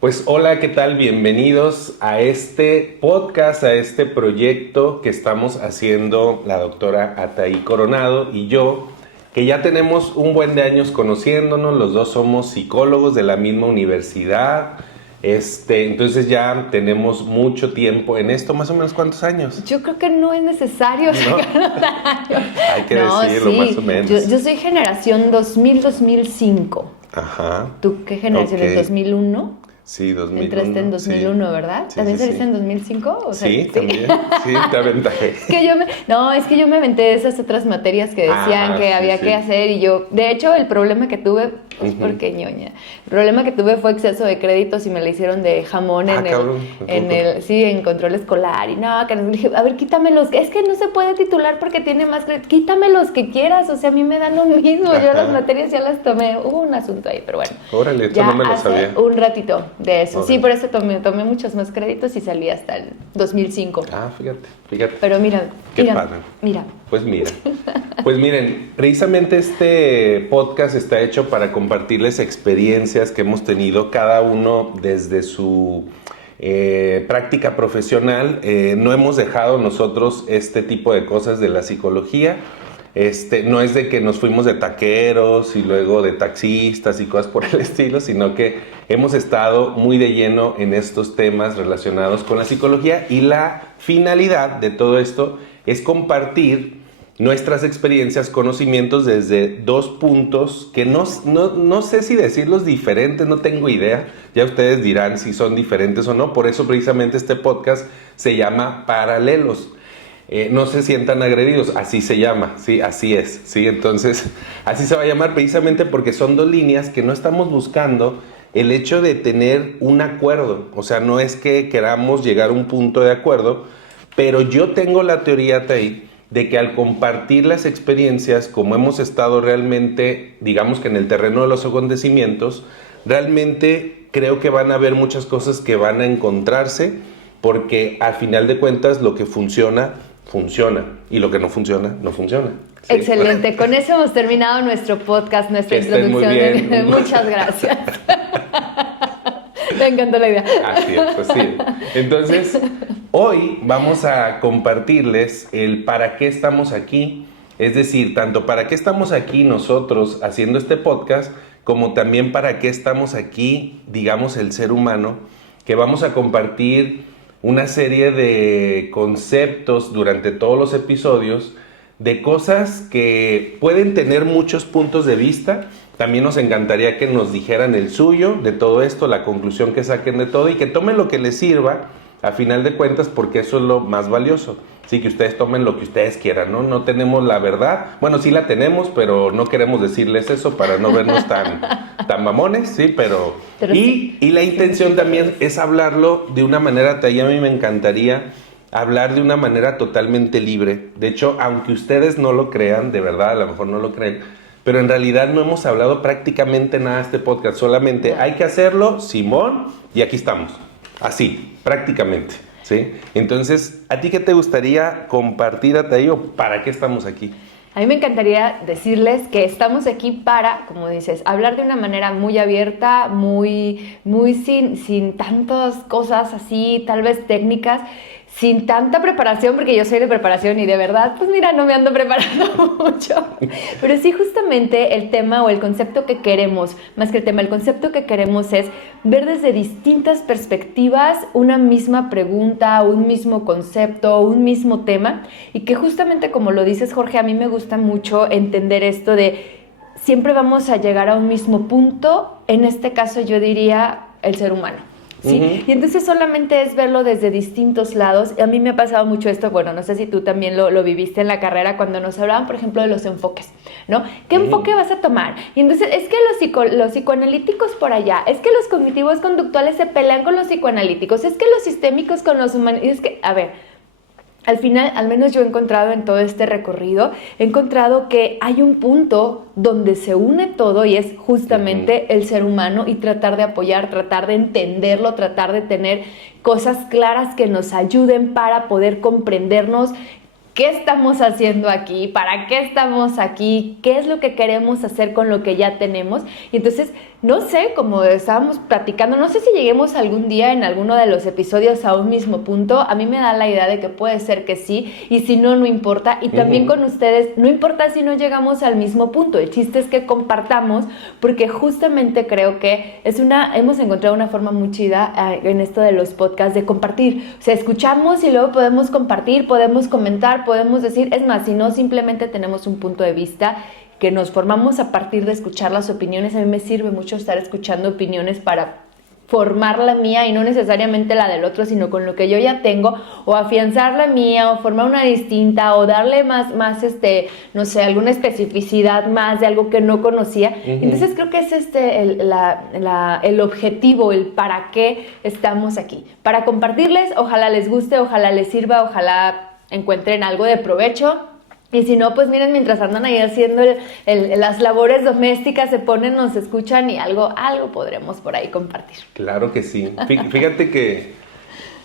Pues hola, ¿qué tal? Bienvenidos a este podcast, a este proyecto que estamos haciendo la doctora Ataí Coronado y yo, que ya tenemos un buen de años conociéndonos, los dos somos psicólogos de la misma universidad, entonces ya tenemos mucho tiempo en esto, más o menos ¿cuántos años? Yo creo que no es necesario sacar los años. Hay que decirlo más o menos. Yo soy generación 2000-2005. Ajá. ¿Tú qué generación? Ok. ¿En 2001? Sí, 2001. Entraste en 2001, sí. ¿verdad? Sí, ¿También sí, saliste sí. en 2005? O sea, Sí, también. Sí, te aventajé. Es que yo me aventé esas otras materias que decían que sí, había sí. que hacer y yo, de hecho, el problema que tuve, pues porque ñoña, el problema que tuve fue exceso de créditos y me la hicieron de jamón Cabrón. en control escolar y no, que les dije, a ver, quítamelos, es que no se puede titular porque tiene más créditos, quítame los que quieras, o sea, a mí me dan lo mismo, yo las materias ya las tomé, hubo un asunto ahí, pero bueno. Órale, esto Ya no me lo hace sabía. un ratito de eso, Órale. sí, por eso tomé muchos más créditos y salí hasta el 2005. Ah, fíjate. Pero mira, Qué padre. mira. Pues miren, precisamente este podcast está hecho para compartirles experiencias que hemos tenido cada uno desde su práctica profesional. No hemos dejado nosotros este tipo de cosas de la psicología. No es de que nos fuimos de taqueros y luego de taxistas y cosas por el estilo, sino que hemos estado muy de lleno en estos temas relacionados con la psicología y la finalidad de todo esto es compartir nuestras experiencias, conocimientos desde dos puntos que no sé si decirlos diferentes, no tengo idea, ya ustedes dirán si son diferentes o no, por eso precisamente este podcast se llama Paralelos. No se sientan agredidos, así se llama, sí, así es, sí, entonces así se va a llamar precisamente porque son dos líneas que no estamos buscando el hecho de tener un acuerdo, o sea, no es que queramos llegar a un punto de acuerdo, pero yo tengo la teoría de que al compartir las experiencias, como hemos estado realmente, digamos que en el terreno de los acontecimientos, realmente creo que van a haber muchas cosas que van a encontrarse, porque al final de cuentas lo que funciona y lo que no funciona, no funciona. ¿Sí? Excelente, con eso hemos terminado nuestro podcast, nuestra Que estén muy introducción. bien. Muchas gracias. Me encantó la idea. Así es, pues sí. Entonces, hoy vamos a compartirles el para qué estamos aquí, es decir, tanto para qué estamos aquí nosotros haciendo este podcast, como también para qué estamos aquí, digamos, el ser humano, que vamos a compartir una serie de conceptos durante todos los episodios de cosas que pueden tener muchos puntos de vista. También nos encantaría que nos dijeran el suyo de todo esto, la conclusión que saquen de todo y que tomen lo que les sirva a final de cuentas, porque eso es lo más valioso. Sí, que ustedes tomen lo que ustedes quieran, ¿no? No tenemos la verdad. Bueno, sí la tenemos, pero no queremos decirles eso para no vernos tan mamones, sí, pero sí. Y la intención también es hablarlo de una manera, a mí me encantaría hablar de una manera totalmente libre. De hecho, aunque ustedes no lo crean, de verdad, a lo mejor no lo creen, pero en realidad no hemos hablado prácticamente nada de este podcast, solamente hay que hacerlo, Simón, y aquí estamos, así, prácticamente, ¿sí? Entonces, ¿a ti qué te gustaría compartir, Ataí, o para qué estamos aquí? A mí me encantaría decirles que estamos aquí para, como dices, hablar de una manera muy abierta, muy sin tantas cosas así, tal vez técnicas, sin tanta preparación, porque yo soy de preparación y de verdad, pues mira, no me ando preparando mucho. Pero sí, justamente el tema o el concepto que queremos, más que el tema, el concepto que queremos es ver desde distintas perspectivas una misma pregunta, un mismo concepto, un mismo tema, y que justamente como lo dices, Jorge, a mí me gusta mucho entender esto de siempre vamos a llegar a un mismo punto, en este caso yo diría el ser humano. ¿Sí? Uh-huh. Y entonces solamente es verlo desde distintos lados. A mí me ha pasado mucho esto, bueno, no sé si tú también lo viviste en la carrera cuando nos hablaban, por ejemplo, de los enfoques, ¿no? ¿Qué enfoque vas a tomar? Y entonces es que los psicoanalíticos por allá, es que los cognitivos conductuales se pelean con los psicoanalíticos, es que los sistémicos con los humanos, es que, a ver, al final, al menos yo he encontrado en todo este recorrido, he encontrado que hay un punto donde se une todo y es justamente el ser humano y tratar de apoyar, tratar de entenderlo, tratar de tener cosas claras que nos ayuden para poder comprendernos. ¿Qué estamos haciendo aquí? ¿Para qué estamos aquí? ¿Qué es lo que queremos hacer con lo que ya tenemos? Y entonces no sé, como estábamos platicando, no sé si lleguemos algún día en alguno de los episodios a un mismo punto. A mí me da la idea de que puede ser que sí, y si no, no importa. Y también con ustedes, no importa si no llegamos al mismo punto. El chiste es que compartamos, porque justamente creo que hemos encontrado una forma muy chida en esto de los podcasts de compartir. O sea, escuchamos y luego podemos compartir, podemos comentar, podemos decir, es más, si no, simplemente tenemos un punto de vista que nos formamos a partir de escuchar las opiniones. A mí me sirve mucho estar escuchando opiniones para formar la mía y no necesariamente la del otro, sino con lo que yo ya tengo, o afianzar la mía, o formar una distinta, o darle más no sé, alguna especificidad más de algo que no conocía. Entonces creo que es el objetivo, el para qué estamos aquí. Para compartirles, ojalá les guste, ojalá les sirva, ojalá encuentren algo de provecho. Y si no, pues miren, mientras andan ahí haciendo las labores domésticas, se ponen, nos escuchan y algo podremos por ahí compartir. Claro que sí. Fíjate que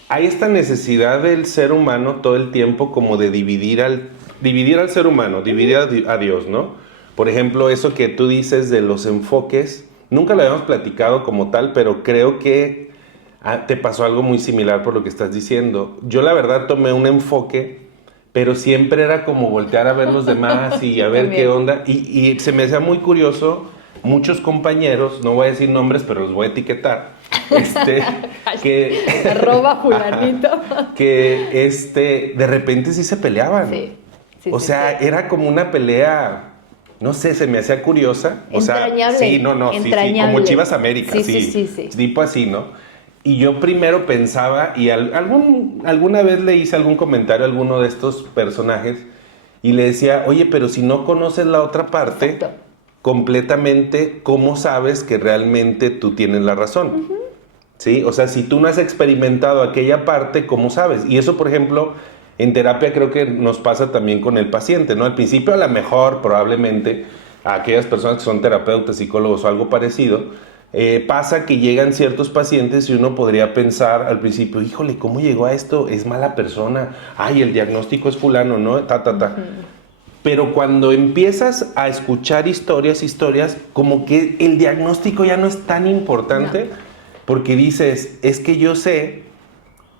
hay esta necesidad del ser humano todo el tiempo como de dividir al ser humano, dividir a Dios, ¿no? Por ejemplo, eso que tú dices de los enfoques, nunca lo habíamos platicado como tal, pero creo que te pasó algo muy similar por lo que estás diciendo. Yo la verdad tomé un enfoque, pero siempre era como voltear a ver los demás y a ver qué onda. Y se me hacía muy curioso, muchos compañeros, no voy a decir nombres, pero los voy a etiquetar, que @fulanito. que de repente sí se peleaban. Sí, o sea, era como una pelea, no sé, se me hacía curiosa. Entrañable. O sea, sí, sí, como Chivas América, sí, tipo así, ¿no? Y yo primero pensaba, y alguna vez le hice algún comentario a alguno de estos personajes, y le decía, oye, pero si no conoces la otra parte, completamente, ¿cómo sabes que realmente tú tienes la razón? ¿Sí? O sea, si tú no has experimentado aquella parte, ¿cómo sabes? Y eso, por ejemplo, en terapia creo que nos pasa también con el paciente, ¿no? Al principio, a lo mejor, probablemente, a aquellas personas que son terapeutas, psicólogos o algo parecido, pasa que llegan ciertos pacientes y uno podría pensar al principio, híjole, ¿cómo llegó a esto? Es mala persona. Ay, el diagnóstico es fulano, ¿no? Pero cuando empiezas a escuchar historias, como que el diagnóstico ya no es tan importante, porque dices, es que yo sé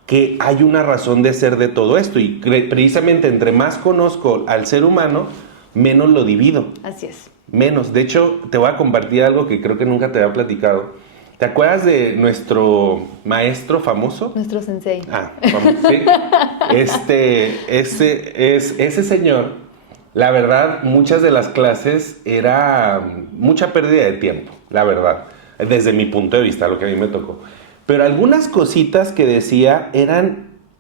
que hay una razón de ser de todo esto, y precisamente entre más conozco al ser humano, menos lo divido. Así es. Menos. De hecho, te voy a compartir algo que creo que nunca te había platicado. ¿Te acuerdas de nuestro maestro famoso? Nuestro sensei. Famoso, sí. Ese señor, la verdad, muchas de las clases era mucha pérdida de tiempo, la verdad, desde mi punto de vista, lo que a mí me tocó. Pero algunas cositas que decía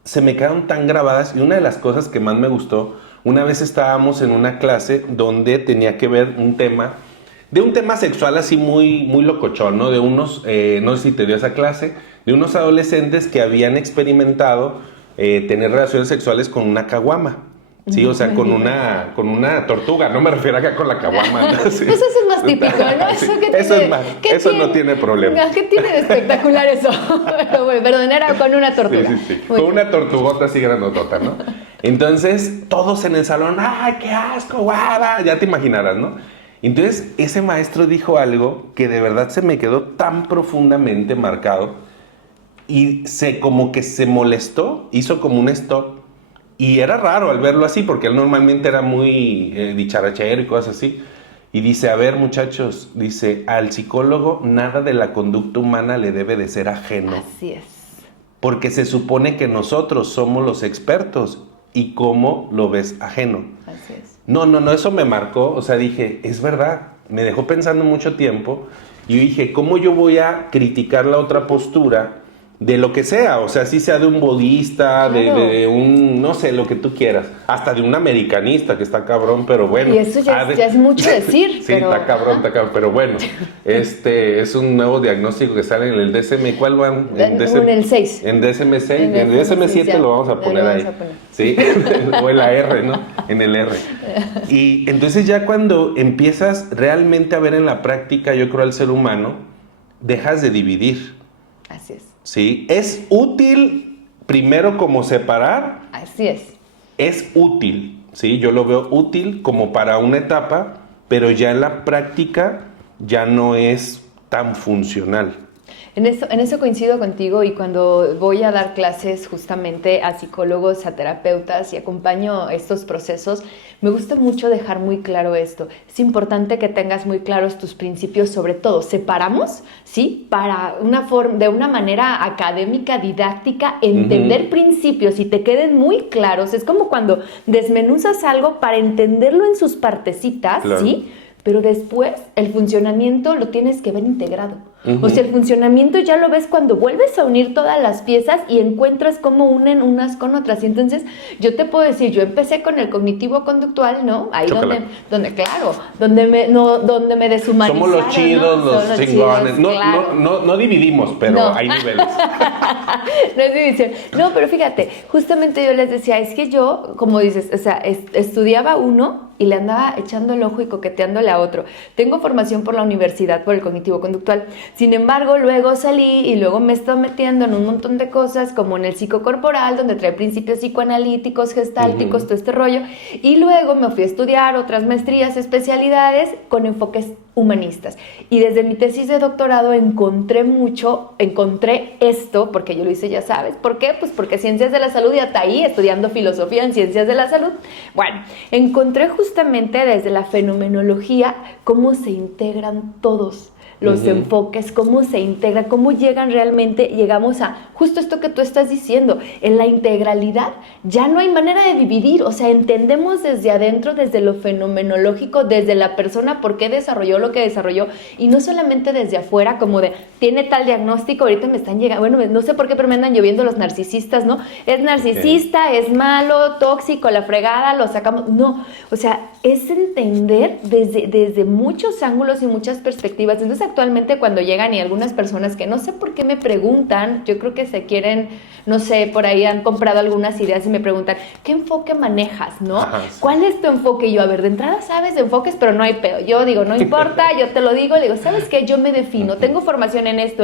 se me quedaron tan grabadas, y una de las cosas que más me gustó, una vez estábamos en una clase donde tenía que ver un tema sexual así muy, muy locochón, ¿no? De unos, no sé si te dio esa clase, de unos adolescentes que habían experimentado tener relaciones sexuales con una caguama. Sí, o sea, con una tortuga, no me refiero acá con la caguama, ¿no? Sí. Pues eso es más típico, ¿no? Sí, eso no tiene problema. ¿Qué tiene de espectacular eso? Pero bueno, perdón, era con una tortuga. Sí. Con una tortugota así grandotota, ¿no? Entonces, todos en el salón, ¡ay, qué asco, guava! Ya te imaginarás, ¿no? Entonces, ese maestro dijo algo que de verdad se me quedó tan profundamente marcado, y como que se molestó, hizo como un stop. Y era raro al verlo así, porque él normalmente era muy dicharachero y cosas así. Y dice, a ver, muchachos, dice, al psicólogo nada de la conducta humana le debe de ser ajeno. Así es. Porque se supone que nosotros somos los expertos. ¿Y cómo lo ves ajeno? Así es. No, eso me marcó. O sea, dije, es verdad. Me dejó pensando mucho tiempo. Y yo dije, ¿cómo yo voy a criticar la otra postura de lo que sea? O sea, si sea de un budista, claro, de un, no sé, lo que tú quieras, hasta de un americanista, que está cabrón, pero bueno. Y eso ya es mucho decir. Sí, pero está cabrón, pero bueno. Es un nuevo diagnóstico que sale en el DSM. ¿Cuál van? En el 6. En DSM-6. En el DSM-7 lo vamos a poner ahí. Sí, o en la R, ¿no? En el R. Y entonces ya cuando empiezas realmente a ver en la práctica, yo creo, al ser humano, dejas de dividir. Así es. Sí, es útil primero como separar. Así es. Es útil, sí, yo lo veo útil como para una etapa, pero ya en la práctica ya no es tan funcional. En eso coincido contigo, y cuando voy a dar clases justamente a psicólogos, a terapeutas y acompaño estos procesos, me gusta mucho dejar muy claro esto. Es importante que tengas muy claros tus principios, sobre todo. Separamos, ¿sí? Para de una manera académica, didáctica, entender principios y te queden muy claros. Es como cuando desmenuzas algo para entenderlo en sus partecitas, claro. ¿sí? Pero después el funcionamiento lo tienes que ver integrado. O sea, el funcionamiento ya lo ves cuando vuelves a unir todas las piezas y encuentras cómo unen unas con otras. Y entonces yo te puedo decir, yo empecé con el cognitivo-conductual, ¿no? Ahí donde me deshumanizaron. Somos los chidos, ¿no? los chingones. Chidos, claro. No dividimos, pero hay niveles. No es división. No, pero fíjate, justamente yo les decía, es que yo, como dices, o sea, estudiaba uno y le andaba echando el ojo y coqueteándole a otro. Tengo formación por la universidad, por el cognitivo-conductual. Sin embargo, luego salí y luego me estoy metiendo en un montón de cosas, como en el psicocorporal, donde trae principios psicoanalíticos, gestálticos, todo este rollo. Y luego me fui a estudiar otras maestrías, especialidades con enfoques humanistas. Y desde mi tesis de doctorado encontré esto, porque yo lo hice, ya sabes. ¿Por qué? Pues porque Ciencias de la Salud, y hasta ahí estudiando filosofía en Ciencias de la Salud. Bueno, encontré justamente desde la fenomenología cómo se integran todos los enfoques, cómo se integra, cómo llegamos a justo esto que tú estás diciendo. En la integralidad ya no hay manera de dividir, o sea, entendemos desde adentro, desde lo fenomenológico, desde la persona, por qué desarrolló lo que desarrolló, y no solamente desde afuera, como de, tiene tal diagnóstico, ahorita me están llegando, bueno, no sé por qué, pero me andan lloviendo los narcisistas, ¿no? Es narcisista, es malo, tóxico, la fregada, lo sacamos. No, o sea, es entender desde muchos ángulos y muchas perspectivas. Entonces, actualmente cuando llegan y algunas personas que no sé por qué me preguntan, yo creo que se quieren, no sé, por ahí han comprado algunas ideas y me preguntan, ¿qué enfoque manejas, no? Ajá, sí. ¿Cuál es tu enfoque? Y yo, a ver, de entrada sabes de enfoques, pero no hay pedo. Yo digo, no importa, yo te lo digo, le digo, ¿sabes qué? Yo me defino, tengo formación en esto,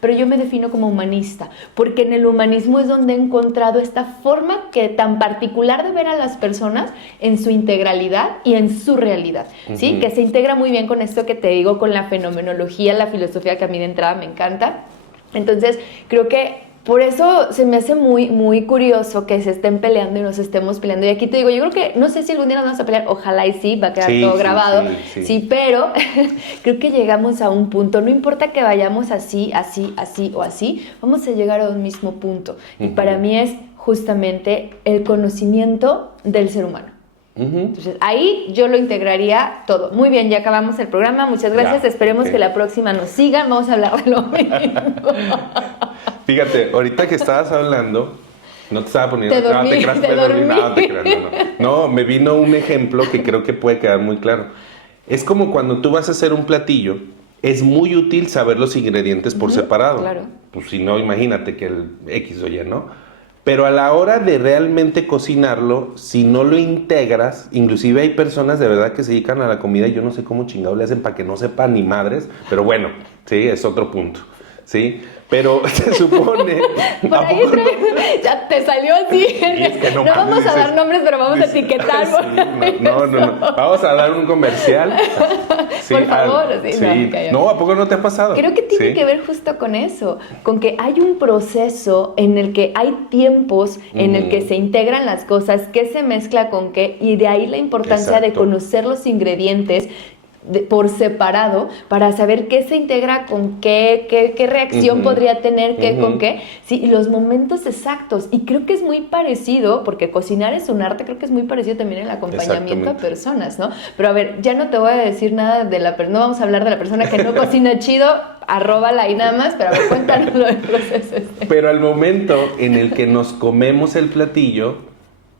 pero yo me defino como humanista, porque en el humanismo es donde he encontrado esta forma tan particular de ver a las personas en su integralidad y en su realidad, ¿sí? Que se integra muy bien con esto que te digo, con la fenomenología, la filosofía, que a mí de entrada me encanta. Entonces, creo que por eso se me hace muy, muy curioso que se estén peleando y nos estemos peleando. Y aquí te digo, yo creo que, no sé si algún día nos vamos a pelear, ojalá y sí, va a quedar todo grabado. Sí, pero creo que llegamos a un punto, no importa que vayamos así o así, vamos a llegar a un mismo punto. Y para mí es justamente el conocimiento del ser humano. Entonces, ahí yo lo integraría todo. Muy bien, ya acabamos el programa. Muchas gracias. Esperemos que la próxima nos sigan. Vamos a hablar de lo mismo. Fíjate, ahorita que estabas hablando, no te estaba poniendo... No, me vino un ejemplo que creo que puede quedar muy claro. Es como cuando tú vas a hacer un platillo, es muy útil saber los ingredientes por separado. Claro. Pues si no, imagínate que el X o Y, ¿no? Pero a la hora de realmente cocinarlo, si no lo integras, inclusive hay personas de verdad que se dedican a la comida y yo no sé cómo chingado le hacen para que no sepan ni madres, pero bueno, sí, es otro punto, ¿sí? Pero se supone... Por ahí ya te salió así. Es que no vamos a dar nombres, pero vamos a etiquetar. Sí, no. Vamos a dar un comercial. Sí, por favor. No, ¿a poco no te ha pasado? Creo que tiene que ver justo con eso, con que hay un proceso en el que hay tiempos en el que se integran las cosas, qué se mezcla con qué, y de ahí la importancia de conocer los ingredientes por separado para saber qué se integra con qué reacción podría tener, qué con qué, sí, y los momentos exactos. Y creo que es muy parecido, porque cocinar es un arte, creo que es muy parecido también el acompañamiento a personas, ¿no? Pero a ver, ya no te voy a decir nada de no vamos a hablar de la persona que no cocina chido, arróbala ahí nada más, pero a ver, cuéntanos lo del proceso Pero al momento en el que nos comemos el platillo,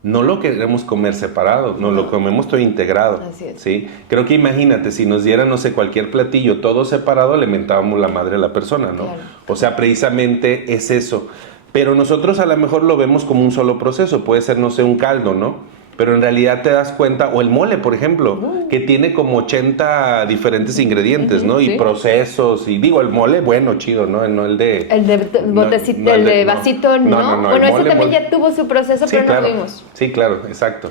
no lo queremos comer separado, no lo comemos todo integrado. Así es. ¿Sí? Creo que imagínate, si nos dieran, no sé, cualquier platillo todo separado, le mentábamos la madre a la persona, ¿no? Claro. O sea, precisamente es eso. Pero nosotros a lo mejor lo vemos como un solo proceso, puede ser, no sé, un caldo, ¿no? pero en realidad te das cuenta, o el mole, por ejemplo, que tiene como 80 diferentes ingredientes, ¿no? Y procesos, y digo, el mole, bueno, chido, ¿no? No el de... El de botecito, no, el de vasito, ¿no? Bueno, ese también ya tuvo su proceso, sí, pero claro, no lo vimos. Sí, claro, exacto.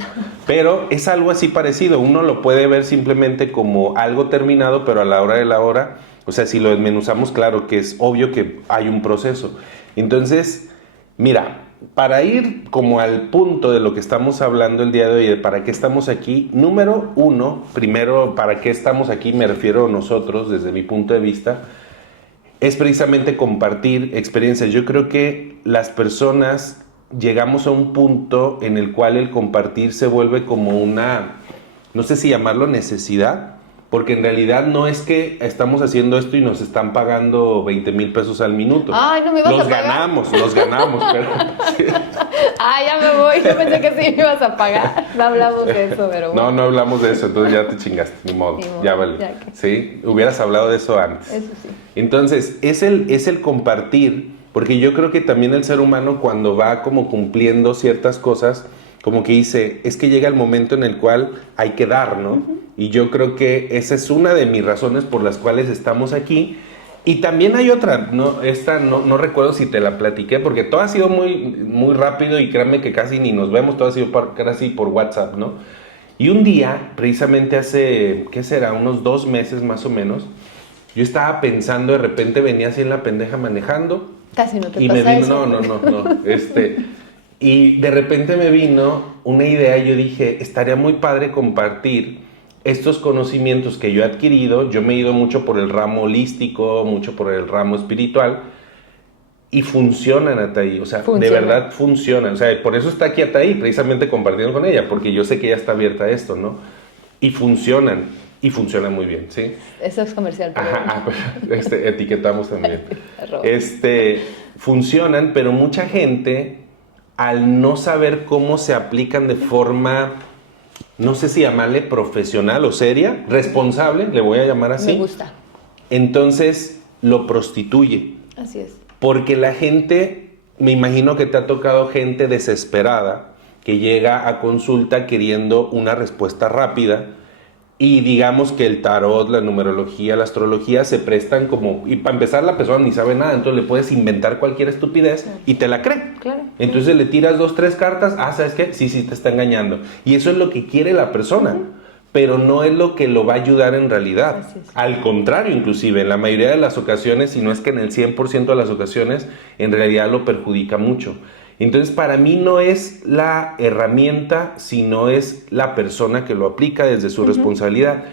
Pero es algo así parecido, uno lo puede ver simplemente como algo terminado, pero a la hora de la hora, o sea, si lo desmenuzamos, claro que es obvio que hay un proceso. Entonces, mira, para ir como al punto de lo que estamos hablando el día de hoy, de para qué estamos aquí, número uno, primero, para qué estamos aquí, me refiero a nosotros, desde mi punto de vista, es precisamente compartir experiencias. Yo creo que las personas llegamos a un punto en el cual el compartir se vuelve como una, no sé si llamarlo necesidad, porque en realidad no es que estamos haciendo esto y nos están pagando 20,000 pesos al minuto. Ay, no me ibas a pagar. Los ganamos, pero... Ay, ya me voy, yo pensé que sí me ibas a pagar. No hablamos de eso, pero bueno. No hablamos de eso, entonces ya te chingaste, ni modo. Ya vale. Ya que... Sí, hubieras hablado de eso antes. Eso sí. Entonces, es el compartir, porque yo creo que también el ser humano cuando va como cumpliendo ciertas cosas, como que dice, es que llega el momento en el cual hay que dar, ¿no? Y yo creo que esa es una de mis razones por las cuales estamos aquí. Y también hay otra, no recuerdo si te la platiqué, porque todo ha sido muy, muy rápido y créanme que casi ni nos vemos, todo ha sido casi por WhatsApp, ¿no? Y un día, precisamente hace, ¿qué será? Unos 2 meses más o menos, yo estaba pensando, de repente venía así en la pendeja manejando. Casi no te y pasa me vino, eso. No. Y de repente me vino una idea y yo dije, estaría muy padre compartir estos conocimientos que yo he adquirido. Yo me he ido mucho por el ramo holístico, mucho por el ramo espiritual y funcionan, Ataí, o sea, de verdad funcionan. O sea, por eso está aquí Ataí, precisamente compartiendo con ella, porque yo sé que ella está abierta a esto, ¿no? Y funcionan muy bien, ¿sí? Eso es comercial. Pero... Ajá, etiquetamos también. Funcionan, pero mucha gente, al no saber cómo se aplican de forma, no sé si llamarle profesional o seria, responsable, le voy a llamar así. Me gusta. Entonces lo prostituye. Así es. Porque la gente, me imagino que te ha tocado gente desesperada que llega a consulta queriendo una respuesta rápida. Y digamos que el tarot, la numerología, la astrología se prestan como... Y para empezar la persona ni sabe nada, entonces le puedes inventar cualquier estupidez y te la cree. Claro. Entonces le tiras 2, 3 cartas, ¿sabes qué? Sí, te está engañando. Y eso es lo que quiere la persona, pero no es lo que lo va a ayudar en realidad. Al contrario, inclusive, en la mayoría de las ocasiones, si no es que en el 100% de las ocasiones, en realidad lo perjudica mucho. Entonces, para mí no es la herramienta, sino es la persona que lo aplica desde su responsabilidad.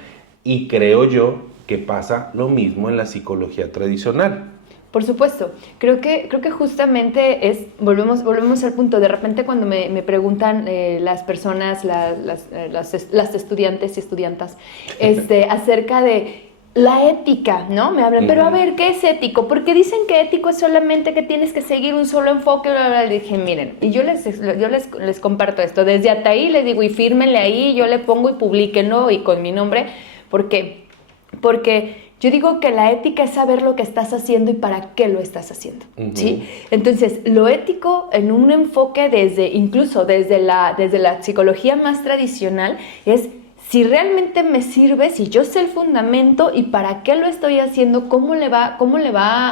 Y creo yo que pasa lo mismo en la psicología tradicional. Por supuesto. Creo que justamente volvemos al punto. De repente cuando me preguntan las personas, las estudiantes y estudiantas, acerca de la ética, ¿no? Me hablan, pero a ver, ¿qué es ético? Porque dicen que ético es solamente que tienes que seguir un solo enfoque. Le dije, miren, y yo les comparto esto. Desde Ataí les digo, y fírmenle ahí, yo le pongo y publíquenlo y con mi nombre. ¿Por qué? Porque yo digo que la ética es saber lo que estás haciendo y para qué lo estás haciendo, ¿sí? Entonces, lo ético en un enfoque incluso desde la psicología más tradicional es si realmente me sirve, si yo sé el fundamento y para qué lo estoy haciendo, cómo le va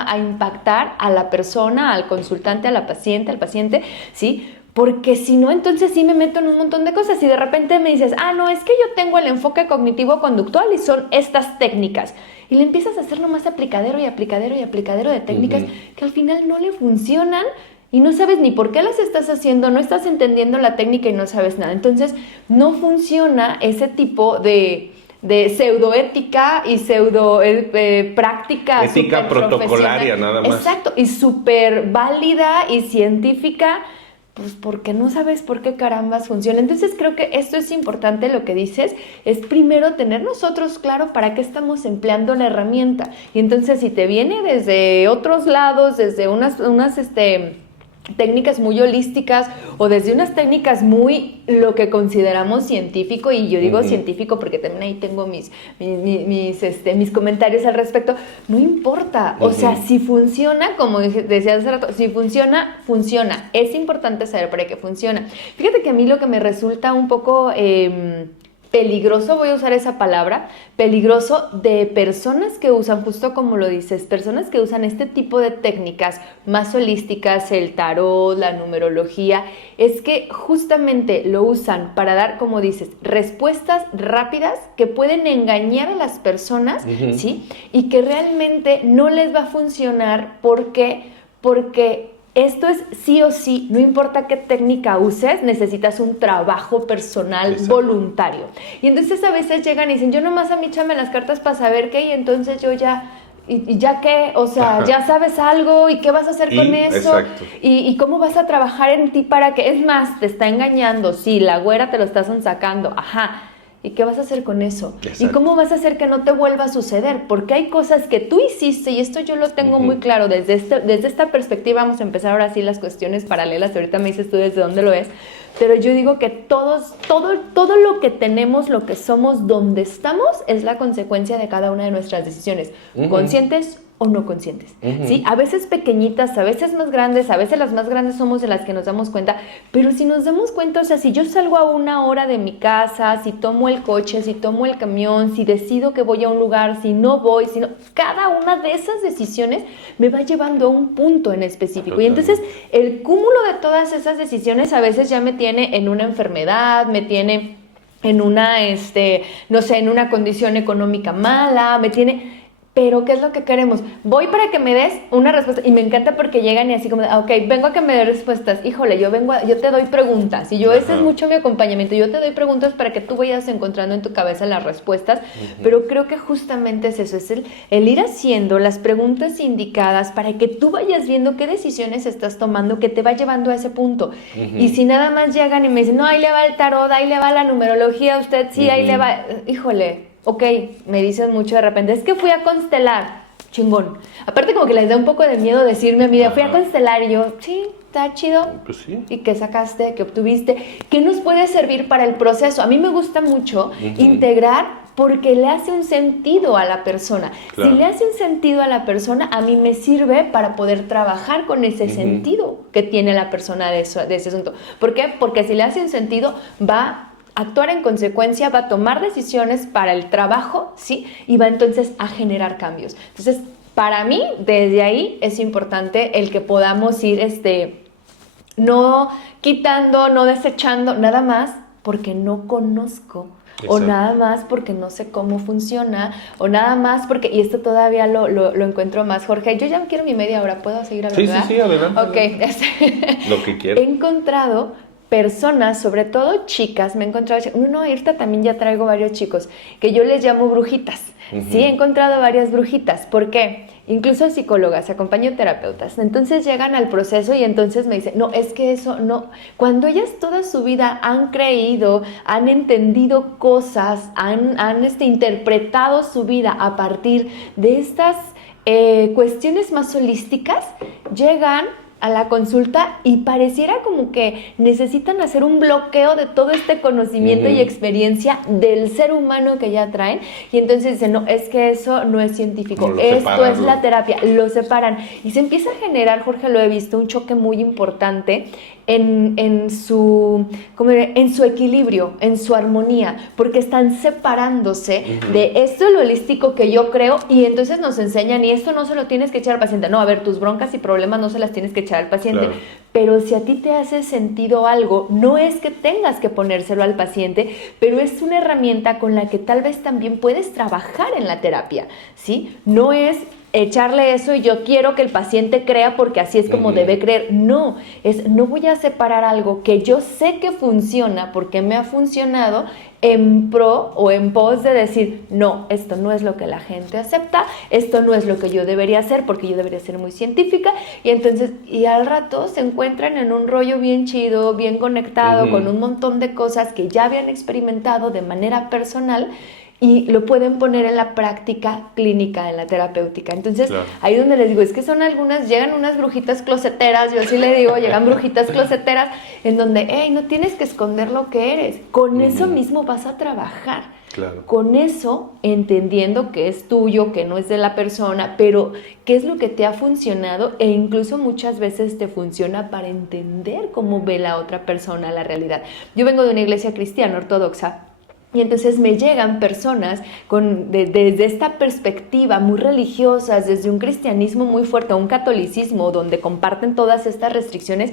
a impactar a la persona, al consultante, a la paciente, al paciente, ¿sí? Porque si no, entonces sí me meto en un montón de cosas y de repente me dices, no, es que yo tengo el enfoque cognitivo-conductual y son estas técnicas. Y le empiezas a hacer nomás aplicadero de técnicas que al final no le funcionan y no sabes ni por qué las estás haciendo, no estás entendiendo la técnica y no sabes nada. Entonces, no funciona ese tipo de pseudoética y práctica. Ética protocolaria, nada más. Exacto, y súper válida y científica, pues porque no sabes por qué carambas funciona. Entonces creo que esto es importante, lo que dices, es primero tener nosotros claro para qué estamos empleando la herramienta. Y entonces si te viene desde otros lados, desde unas técnicas muy holísticas o desde unas técnicas muy lo que consideramos científico, y yo digo científico porque también ahí tengo mis comentarios al respecto. No importa, o sea, si funciona, como decía hace rato, si funciona, funciona. Es importante saber para qué funciona. Fíjate que a mí lo que me resulta un poco peligroso, voy a usar esa palabra, peligroso, de personas que usan, justo como lo dices, personas que usan este tipo de técnicas más holísticas, el tarot, la numerología, es que justamente lo usan para dar, como dices, respuestas rápidas que pueden engañar a las personas, ¿sí? Y que realmente no les va a funcionar porque esto es sí o sí, no importa qué técnica uses, necesitas un trabajo personal voluntario. Y entonces a veces llegan y dicen, yo nomás a mí échame las cartas para saber qué, y entonces yo ya, ¿y ya qué? O sea, ya sabes algo, ¿y qué vas a hacer con eso? ¿Y cómo vas a trabajar en ti para que? Es más, te está engañando, sí, la güera te lo está sacando, ajá. ¿Y qué vas a hacer con eso? Exacto. ¿Y cómo vas a hacer que no te vuelva a suceder? Porque hay cosas que tú hiciste, y esto yo lo tengo muy claro, desde esta perspectiva vamos a empezar ahora sí las cuestiones paralelas, ahorita me dices tú desde dónde lo es, pero yo digo que todo lo que tenemos, lo que somos, donde estamos, es la consecuencia de cada una de nuestras decisiones, conscientes o no conscientes, ¿sí? A veces pequeñitas, a veces más grandes, a veces las más grandes somos de las que nos damos cuenta, pero si nos damos cuenta, o sea, si yo salgo a 1 hora de mi casa, si tomo el coche, si tomo el camión, si decido que voy a un lugar, si no voy, cada una de esas decisiones me va llevando a un punto en específico. Y entonces el cúmulo de todas esas decisiones a veces ya me tiene en una enfermedad, me tiene en una, no sé, en una condición económica mala, me tiene... Pero, ¿qué es lo que queremos? Voy para que me des una respuesta, y me encanta porque llegan y así como, ok, vengo a que me des respuestas, híjole, yo te doy preguntas, y ese es mucho mi acompañamiento, yo te doy preguntas para que tú vayas encontrando en tu cabeza las respuestas, pero creo que justamente es eso, es el ir haciendo las preguntas indicadas para que tú vayas viendo qué decisiones estás tomando que te va llevando a ese punto, y si nada más llegan y me dicen, no, ahí le va el tarot, ahí le va la numerología, usted sí, ahí le va, híjole, ok, me dicen mucho de repente, es que fui a constelar, chingón. Aparte como que les da un poco de miedo decirme a mí, fui a constelar, y yo, sí, está chido. Pues sí. ¿Y qué sacaste? ¿Qué obtuviste? ¿Qué nos puede servir para el proceso? A mí me gusta mucho integrar porque le hace un sentido a la persona. Claro. Si le hace un sentido a la persona, a mí me sirve para poder trabajar con ese sentido que tiene la persona de ese asunto. ¿Por qué? Porque si le hace un sentido, va actuar en consecuencia, va a tomar decisiones para el trabajo, ¿sí? Y va entonces a generar cambios. Entonces, para mí, desde ahí es importante el que podamos ir, no quitando, no desechando, nada más porque no conozco. Exacto. O nada más porque no sé cómo funciona, o nada más porque, y esto todavía lo encuentro más, Jorge, yo ya quiero mi media hora, ¿puedo seguir hablando? Sí, adelante. Ok. Lo que quieras. He encontrado personas, sobre todo chicas, me he encontrado, ahorita también ya traigo varios chicos, que yo les llamo brujitas, sí, he encontrado varias brujitas, ¿por qué? Incluso psicólogas, acompaño terapeutas, entonces llegan al proceso y entonces me dicen, no, es que eso no, cuando ellas toda su vida han creído, han entendido cosas, han interpretado su vida a partir de estas cuestiones más holísticas, llegan a la consulta y pareciera como que necesitan hacer un bloqueo de todo este conocimiento y experiencia del ser humano que ya traen, y entonces dicen, no, es que eso no es científico, esto es la terapia, lo separan, y se empieza a generar, Jorge, lo he visto, un choque muy importante en su equilibrio, en su armonía, porque están separándose de esto lo holístico que yo creo, y entonces nos enseñan, y esto no se lo tienes que echar al paciente, no, a ver, tus broncas y problemas no se las tienes que echar al paciente, claro. Pero si a ti te hace sentido algo, no es que tengas que ponérselo al paciente, pero es una herramienta con la que tal vez también puedes trabajar en la terapia, ¿sí? No es echarle eso y yo quiero que el paciente crea porque así es como debe creer. No voy a separar algo que yo sé que funciona porque me ha funcionado en pro o en pos de decir, no, esto no es lo que la gente acepta, esto no es lo que yo debería hacer porque yo debería ser muy científica, y entonces, y al rato se encuentran en un rollo bien chido, bien conectado, con un montón de cosas que ya habían experimentado de manera personal. y lo pueden poner en la práctica clínica, en la terapéutica. Entonces, claro, ahí donde les digo, es que son algunas, llegan unas brujitas closeteras, yo así le digo, llegan brujitas closeteras, en donde, hey, no tienes que esconder lo que eres, con eso mismo vas a trabajar. claro. Con eso, entendiendo que es tuyo, que no es de la persona, pero qué es lo que te ha funcionado e incluso muchas veces te funciona para entender cómo ve la otra persona la realidad. Yo vengo de una iglesia cristiana ortodoxa. Y entonces me llegan personas desde esta perspectiva muy religiosas, desde un cristianismo muy fuerte, un catolicismo donde comparten todas estas restricciones,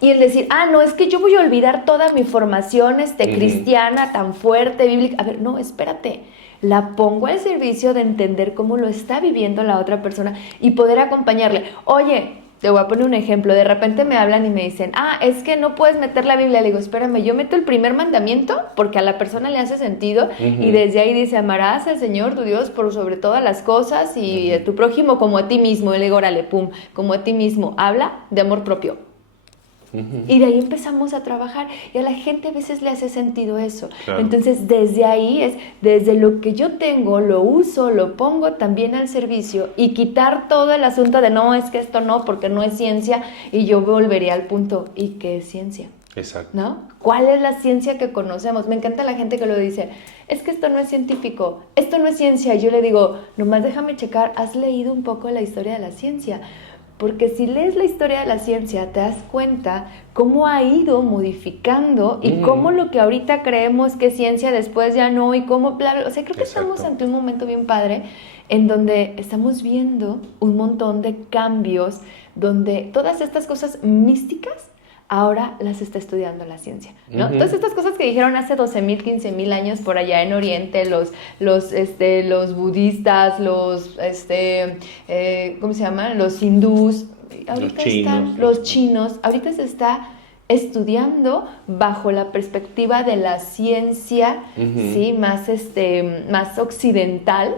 y el decir, no, es que yo voy a olvidar toda mi formación cristiana tan fuerte, bíblica. A ver, no, espérate. La pongo al servicio de entender cómo lo está viviendo la otra persona y poder acompañarle. Oye, te voy a poner un ejemplo. De repente me hablan y me dicen, es que no puedes meter la Biblia. Le digo, espérame, yo meto el primer mandamiento porque a la persona le hace sentido. Y desde ahí dice, amarás al Señor tu Dios por sobre todas las cosas y a tu prójimo como a ti mismo. Y le digo, órale, pum, como a ti mismo. Habla de amor propio. Y de ahí empezamos a trabajar y a la gente a veces le hace sentido eso. Claro. Entonces desde ahí desde lo que yo tengo, lo uso, lo pongo también al servicio y quitar todo el asunto de no, es que esto no, porque no es ciencia, y yo volvería al punto, ¿y qué es ciencia? Exacto. ¿No? ¿Cuál es la ciencia que conocemos? Me encanta la gente que lo dice, es que esto no es científico, esto no es ciencia. Y yo le digo, nomás déjame checar, ¿has leído un poco la historia de la ciencia? Porque si lees la historia de la ciencia, te das cuenta cómo ha ido modificando y cómo lo que ahorita creemos que es ciencia después ya no, y cómo, bla, bla. O sea, creo que estamos ante un momento bien padre en donde estamos viendo un montón de cambios, donde todas estas cosas místicas ahora las está estudiando la ciencia, ¿no? Todas estas cosas que dijeron hace 12,000, 15,000 años por allá en Oriente, los budistas, ¿cómo se llaman? Los hindús, ahorita los chinos, ahorita se está estudiando bajo la perspectiva de la ciencia, ¿sí? Más occidental,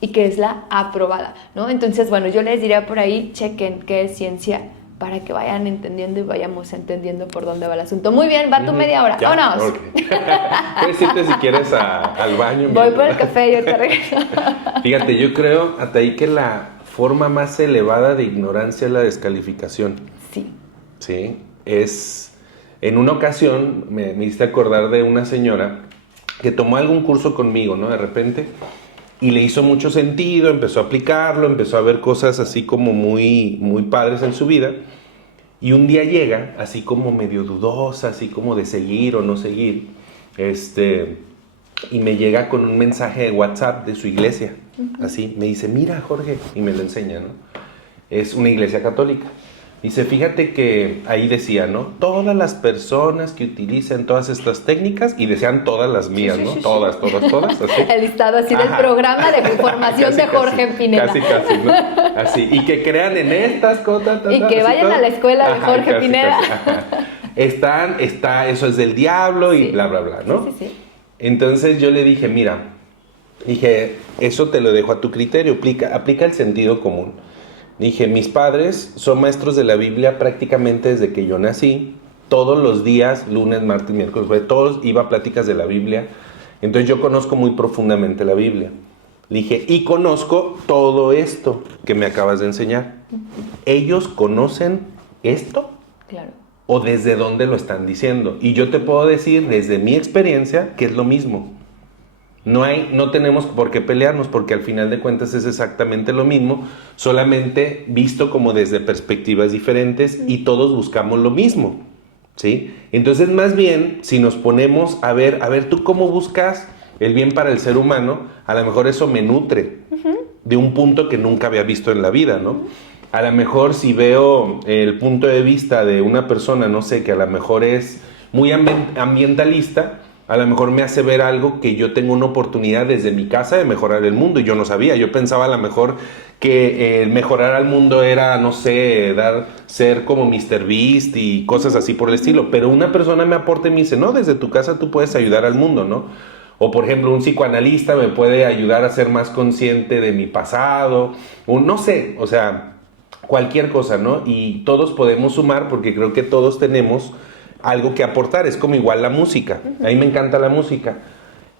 y que es la aprobada, ¿no? Entonces, bueno, yo les diría por ahí, chequen qué es ciencia, para que vayan entendiendo y vayamos entendiendo por dónde va el asunto. Muy bien, va tu media hora. ¡Vámonos! Okay. Puedes irte si quieres al baño. Voy por el café y ahorita regreso. Fíjate, yo creo hasta ahí que la forma más elevada de ignorancia es la descalificación. Sí. Sí, en una ocasión me hiciste acordar de una señora que tomó algún curso conmigo, ¿no? De repente, y le hizo mucho sentido, empezó a aplicarlo, empezó a ver cosas así como muy, muy padres en su vida. Y un día llega, así como medio dudosa, así como de seguir o no seguir, y me llega con un mensaje de WhatsApp de su iglesia. Así, me dice, mira Jorge, y me lo enseña, ¿no? Es una iglesia católica. Dice, fíjate que ahí decía, ¿no? Todas las personas que utilicen todas estas técnicas, y decían todas las mías, ¿no? Todas, así. El listado así del programa de formación de Jorge Pineda. Casi, ¿no? Así, y que crean en estas cosas. Y que vayan a la escuela de Jorge Pineda. Eso es del diablo y bla, bla, bla, ¿no? Sí. Entonces yo le dije, mira, eso te lo dejo a tu criterio, aplica el sentido común. Dije, mis padres son maestros de la Biblia prácticamente desde que yo nací. Todos los días, lunes, martes, miércoles, todos iba a pláticas de la Biblia. Entonces yo conozco muy profundamente la Biblia. Le dije, y conozco todo esto que me acabas de enseñar. ¿Ellos conocen esto? Claro. ¿O desde dónde lo están diciendo? Y yo te puedo decir desde mi experiencia que es lo mismo. No tenemos por qué pelearnos porque al final de cuentas es exactamente lo mismo, solamente visto como desde perspectivas diferentes y todos buscamos lo mismo, ¿sí? Entonces más bien, si nos ponemos a ver, ¿tú cómo buscas el bien para el ser humano? A lo mejor eso me nutre de un punto que nunca había visto en la vida, ¿no? A lo mejor si veo el punto de vista de una persona, no sé, que a lo mejor es muy ambientalista, a lo mejor me hace ver algo que yo tengo una oportunidad desde mi casa de mejorar el mundo y yo no sabía. Yo pensaba a lo mejor que mejorar al mundo era, no sé, ser como Mr. Beast y cosas así por el estilo. Pero una persona me aporta y me dice, no, desde tu casa tú puedes ayudar al mundo, ¿no? O por ejemplo, un psicoanalista me puede ayudar a ser más consciente de mi pasado. O no sé, o sea, cualquier cosa, ¿no? Y todos podemos sumar porque creo que todos tenemos algo que aportar, es como igual la música. A mí me encanta la música.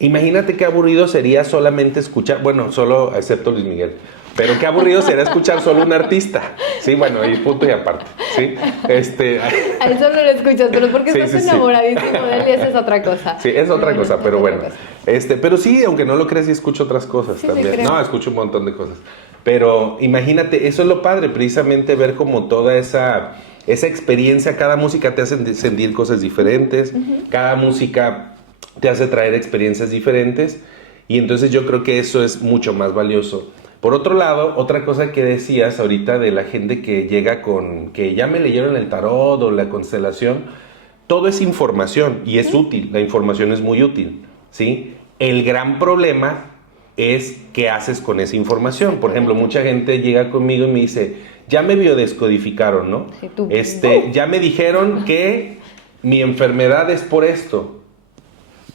imagínate qué aburrido sería solamente escuchar, bueno, solo excepto Luis Miguel, pero qué aburrido sería escuchar solo un artista. Sí, bueno, y punto y aparte. Sí, A él solo lo escuchas, pero porque sí, estás sí, enamoradísimo de él y esa es otra cosa. Sí, es otra cosa, pero bueno. Pero sí, aunque no lo creas, sí escucho otras cosas Sí, también. sí, creo. No, escucho un montón de cosas. Pero imagínate, eso es lo padre, precisamente ver como toda esa experiencia, cada música te hace sentir cosas diferentes, cada música te hace traer experiencias diferentes, y entonces yo creo que eso es mucho más valioso. Por otro lado, otra cosa que decías ahorita de la gente que llega con que ya me leyeron el tarot o la constelación, todo es información y es útil, la información es muy útil, ¿sí? El gran problema es qué haces con esa información. Por ejemplo, mucha gente llega conmigo y me dice, ya me biodescodificaron, ¿no? Sí, tú. Ya me dijeron que mi enfermedad es por esto,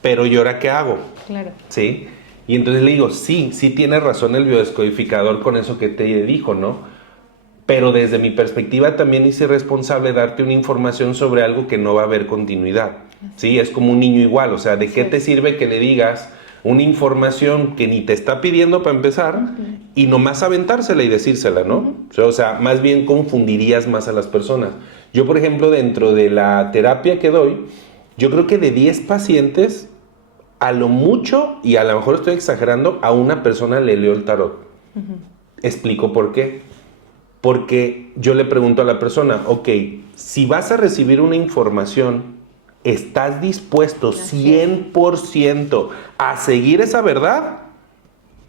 pero ¿y ahora qué hago? Claro. ¿Sí? Y entonces le digo, sí tiene razón el biodescodificador con eso que te dijo, ¿no? Pero desde mi perspectiva también hice responsable darte una información sobre algo que no va a haber continuidad. Sí, es como un niño igual, o sea, ¿de qué te sirve que le digas una información que ni te está pidiendo para empezar y nomás aventársela y decírsela, ¿no? O sea, más bien confundirías más a las personas. Yo, por ejemplo, dentro de la terapia que doy, yo creo que de 10 pacientes, a lo mucho, y a lo mejor estoy exagerando, a una persona le leo el tarot. Explico por qué. Porque yo le pregunto a la persona, ok, si vas a recibir una información, ¿estás dispuesto 100% a seguir esa verdad?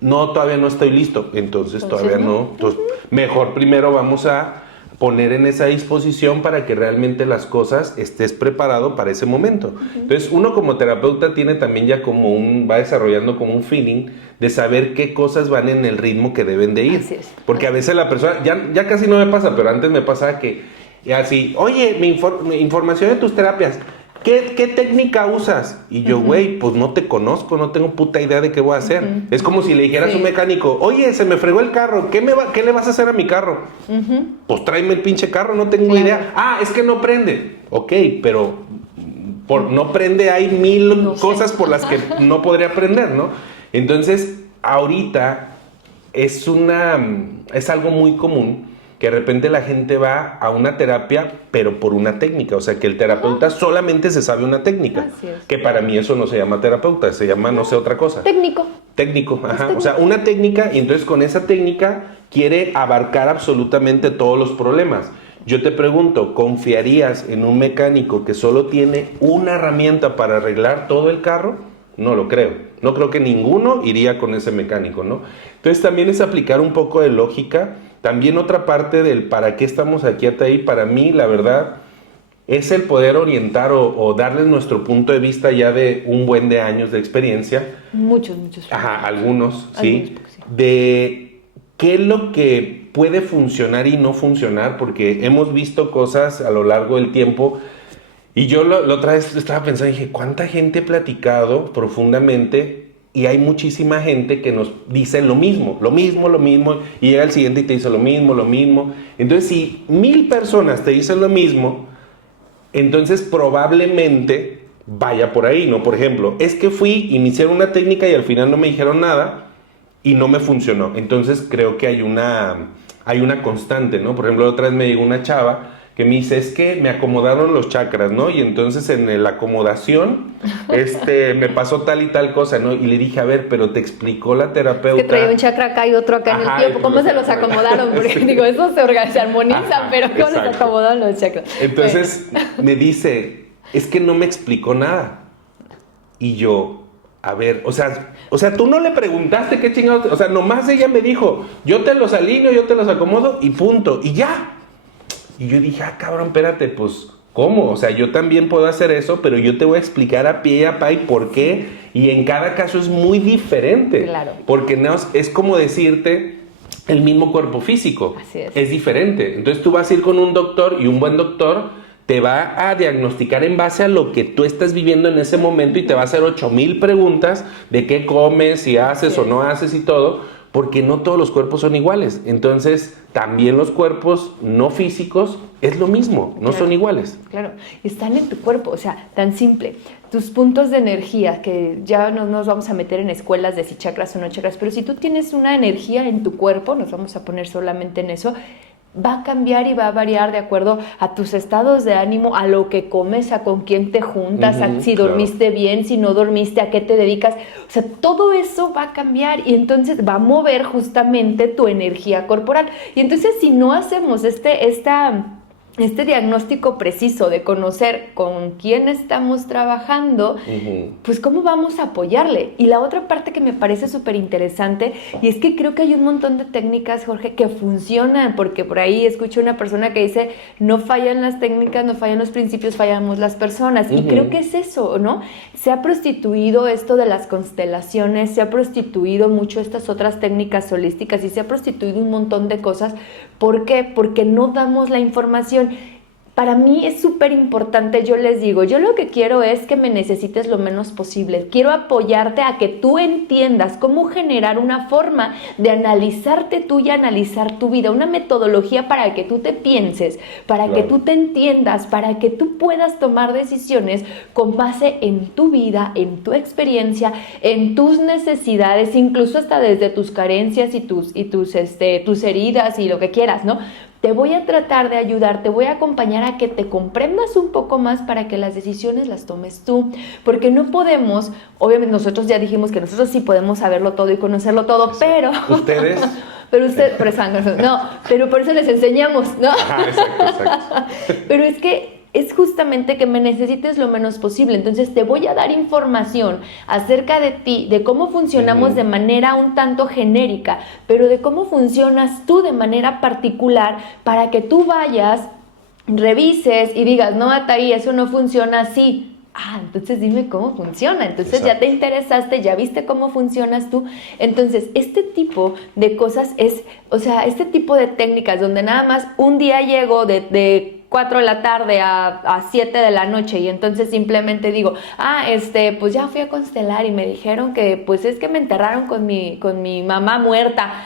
No, todavía no estoy listo. Entonces todavía no. Entonces, mejor primero vamos a poner en esa disposición para que realmente las cosas estés preparado para ese momento. Entonces, uno como terapeuta tiene también ya como va desarrollando como un feeling de saber qué cosas van en el ritmo que deben de ir. Así es. Porque a veces la persona, ya casi no me pasa, pero antes me pasaba que así, oye, mi información de tus terapias, ¿qué técnica usas? Y yo, güey, pues no te conozco, no tengo puta idea de qué voy a hacer. Es como si le dijeras a un mecánico, oye, se me fregó el carro, ¿qué le vas a hacer a mi carro? Pues tráeme el pinche carro, no tengo idea. Ah, es que no prende. Ok, pero por no prende hay 1000 cosas por las que no podría prender, ¿no? Entonces, ahorita es algo muy común que de repente la gente va a una terapia, pero por una técnica. O sea, que el terapeuta solamente se sabe una técnica. Así es. Que para mí eso no se llama terapeuta, se llama no sé otra cosa. Técnico. Técnico, ajá. O sea, una técnica, y entonces con esa técnica quiere abarcar absolutamente todos los problemas. Yo te pregunto, ¿confiarías en un mecánico que solo tiene una herramienta para arreglar todo el carro? No lo creo. No creo que ninguno iría con ese mecánico, ¿no? Entonces también es aplicar un poco de lógica. También otra parte del para qué estamos aquí hasta ahí, para mí, la verdad, es el poder orientar o darles nuestro punto de vista ya de un buen de años de experiencia. Muchos. Ajá, algunos, sí. Algunos, sí. De qué es lo que puede funcionar y no funcionar, porque hemos visto cosas a lo largo del tiempo. Y yo la otra vez estaba pensando, dije, ¿cuánta gente he platicado profundamente? Y hay muchísima gente que nos dice lo mismo, y llega el siguiente y te dice lo mismo. Entonces, si 1000 personas te dicen lo mismo, entonces probablemente vaya por ahí, ¿no? Por ejemplo, es que fui y me hicieron una técnica y al final no me dijeron nada y no me funcionó. Entonces, creo que hay una constante, ¿no? Por ejemplo, la otra vez me llegó una chava que me dice, es que me acomodaron los chakras, ¿no? Y entonces en la acomodación, me pasó tal y tal cosa, ¿no? Y le dije, a ver, pero te explicó la terapeuta. Es que traía un chakra acá y otro acá en el tiempo. ¿Cómo se los acomodaron? Porque digo, eso se armonizan, pero ¿cómo les acomodaron los chakras? Entonces me dice, es que no me explicó nada. Y yo, a ver, o sea, tú no le preguntaste qué chingados, o sea, nomás ella me dijo, yo te los alineo, yo te los acomodo y punto, y ya. Y yo dije, cabrón, espérate, pues, ¿cómo? O sea, yo también puedo hacer eso, pero yo te voy a explicar a pie y a pa y por qué. Y en cada caso es muy diferente. Claro. Porque no, es como decirte el mismo cuerpo físico. Así es. Es diferente. Entonces tú vas a ir con un doctor y un buen doctor te va a diagnosticar en base a lo que tú estás viviendo en ese momento y te va a hacer 8000 preguntas de qué comes, si haces o no haces y todo. porque no todos los cuerpos son iguales. Entonces, también los cuerpos no físicos es lo mismo, no son iguales. Claro, están en tu cuerpo, o sea, tan simple. Tus puntos de energía, que ya no nos vamos a meter en escuelas de si chakras o no chakras, pero si tú tienes una energía en tu cuerpo, nos vamos a poner solamente en eso, va a cambiar y va a variar de acuerdo a tus estados de ánimo, a lo que comes, a con quién te juntas, a si dormiste bien, si no dormiste, a qué te dedicas. O sea, todo eso va a cambiar y entonces va a mover justamente tu energía corporal. Y entonces si no hacemos este diagnóstico preciso de conocer con quién estamos trabajando, pues cómo vamos a apoyarle. Y la otra parte que me parece súper interesante, y es que creo que hay un montón de técnicas, Jorge, que funcionan, porque por ahí escucho una persona que dice, no fallan las técnicas, no fallan los principios, fallamos las personas. Y creo que es eso, ¿no? Se ha prostituido esto de las constelaciones, se ha prostituido mucho estas otras técnicas holísticas y se ha prostituido un montón de cosas. ¿Por qué? Porque no damos la información. Para mí es súper importante, yo les digo, yo lo que quiero es que me necesites lo menos posible. Quiero apoyarte a que tú entiendas cómo generar una forma de analizarte tú y analizar tu vida, una metodología para que tú te pienses, para que tú te entiendas, para que tú puedas tomar decisiones con base en tu vida, en tu experiencia, en tus necesidades, incluso hasta desde tus carencias y tus heridas y lo que quieras, ¿no? Te voy a tratar de ayudar, te voy a acompañar a que te comprendas un poco más para que las decisiones las tomes tú, porque no podemos, obviamente nosotros ya dijimos que nosotros sí podemos saberlo todo y conocerlo todo, pero... ¿Ustedes? pero por eso les enseñamos, ¿no? Ajá, exacto. Pero es que es justamente que me necesites lo menos posible. Entonces te voy a dar información acerca de ti, de cómo funcionamos de manera un tanto genérica, pero de cómo funcionas tú de manera particular para que tú vayas, revises y digas, no, Ataí, eso no funciona así. Entonces dime cómo funciona. Entonces ya te interesaste, ya viste cómo funcionas tú. Entonces este tipo de cosas este tipo de técnicas donde nada más un día llego de 4 de la tarde a 7 de la noche y entonces simplemente digo, pues ya fui a constelar y me dijeron que pues es que me enterraron con mi mamá muerta.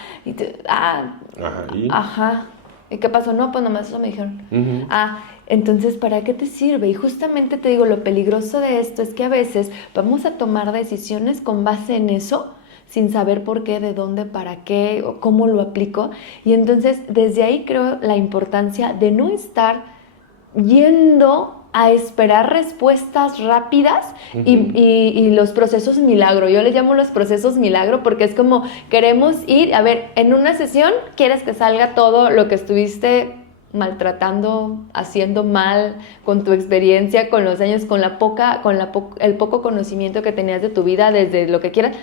Ajá. ¿Y qué pasó? No, pues nomás eso me dijeron. Entonces, ¿para qué te sirve? Y justamente te digo, lo peligroso de esto es que a veces vamos a tomar decisiones con base en eso, sin saber por qué, de dónde, para qué, o cómo lo aplico. Y entonces, desde ahí creo la importancia de no estar yendo a esperar respuestas rápidas y los procesos milagro. Yo les llamo los procesos milagro porque es como queremos ir, a ver, en una sesión quieres que salga todo lo que estuviste maltratando, haciendo mal, con tu experiencia, con los años, el poco conocimiento que tenías de tu vida, desde lo que quieras,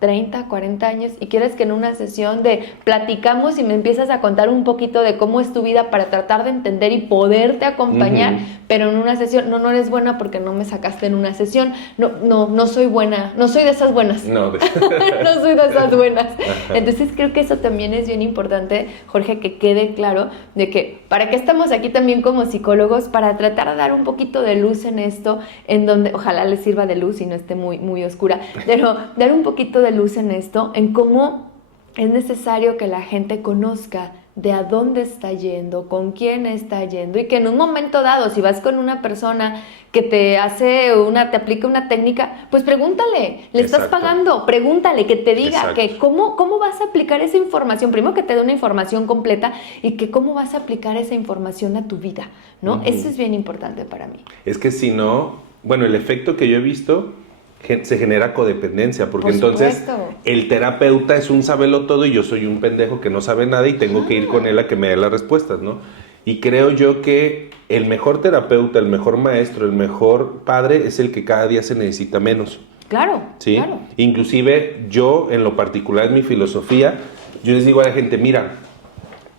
30, 40 años, y quieres que en una sesión de platicamos y me empiezas a contar un poquito de cómo es tu vida para tratar de entender y poderte acompañar, pero en una sesión, no eres buena porque no me sacaste en una sesión, no soy buena, no soy de esas buenas. No soy de esas buenas. Entonces creo que eso también es bien importante, Jorge, que quede claro de que para qué estamos aquí también como psicólogos, para tratar de dar un poquito de luz en esto, en donde ojalá les sirva de luz y no esté muy, muy oscura, pero dar un poquito de luz en esto, en cómo es necesario que la gente conozca de a dónde está yendo, con quién está yendo, y que en un momento dado, si vas con una persona que te aplica una técnica, pues pregúntale, le estás pagando, pregúntale, que te diga que cómo vas a aplicar esa información, primero que te dé una información completa y que cómo vas a aplicar esa información a tu vida, ¿no? Eso es bien importante para mí. Es que si no, bueno, el efecto que yo he visto se genera codependencia, porque entonces el terapeuta es un sabelotodo y yo soy un pendejo que no sabe nada y tengo que ir con él a que me dé las respuestas, ¿no? Y creo yo que el mejor terapeuta, el mejor maestro, el mejor padre es el que cada día se necesita menos. Claro, ¿sí? Claro. Inclusive yo, en lo particular, en mi filosofía, yo les digo a la gente, mira,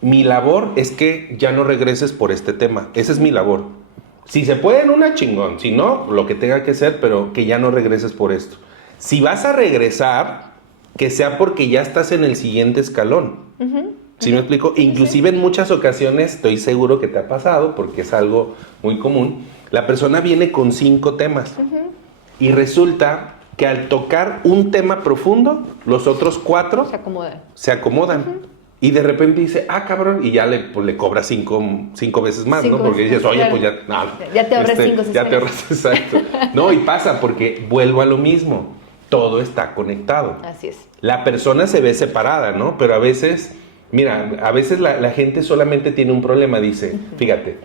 mi labor es que ya no regreses por este tema, esa es mi labor. Si se puede en una, chingón. Si no, lo que tenga que ser, pero que ya no regreses por esto. Si vas a regresar, que sea porque ya estás en el siguiente escalón. ¿Sí me explico? Inclusive en muchas ocasiones, estoy seguro que te ha pasado, porque es algo muy común, la persona viene con 5 temas. Y resulta que al tocar un tema profundo, los otros 4 se acomodan. Y de repente dice, cabrón, y ya le cobra cinco veces más, ¿no? Porque dices, oye, pues ya... No, ya te ahorras 5 sesiones. Ya te ahorras, exacto. No, y pasa porque vuelvo a lo mismo. Todo está conectado. Así es. La persona se ve separada, ¿no? Pero a veces, mira, a veces la gente solamente tiene un problema, dice, fíjate,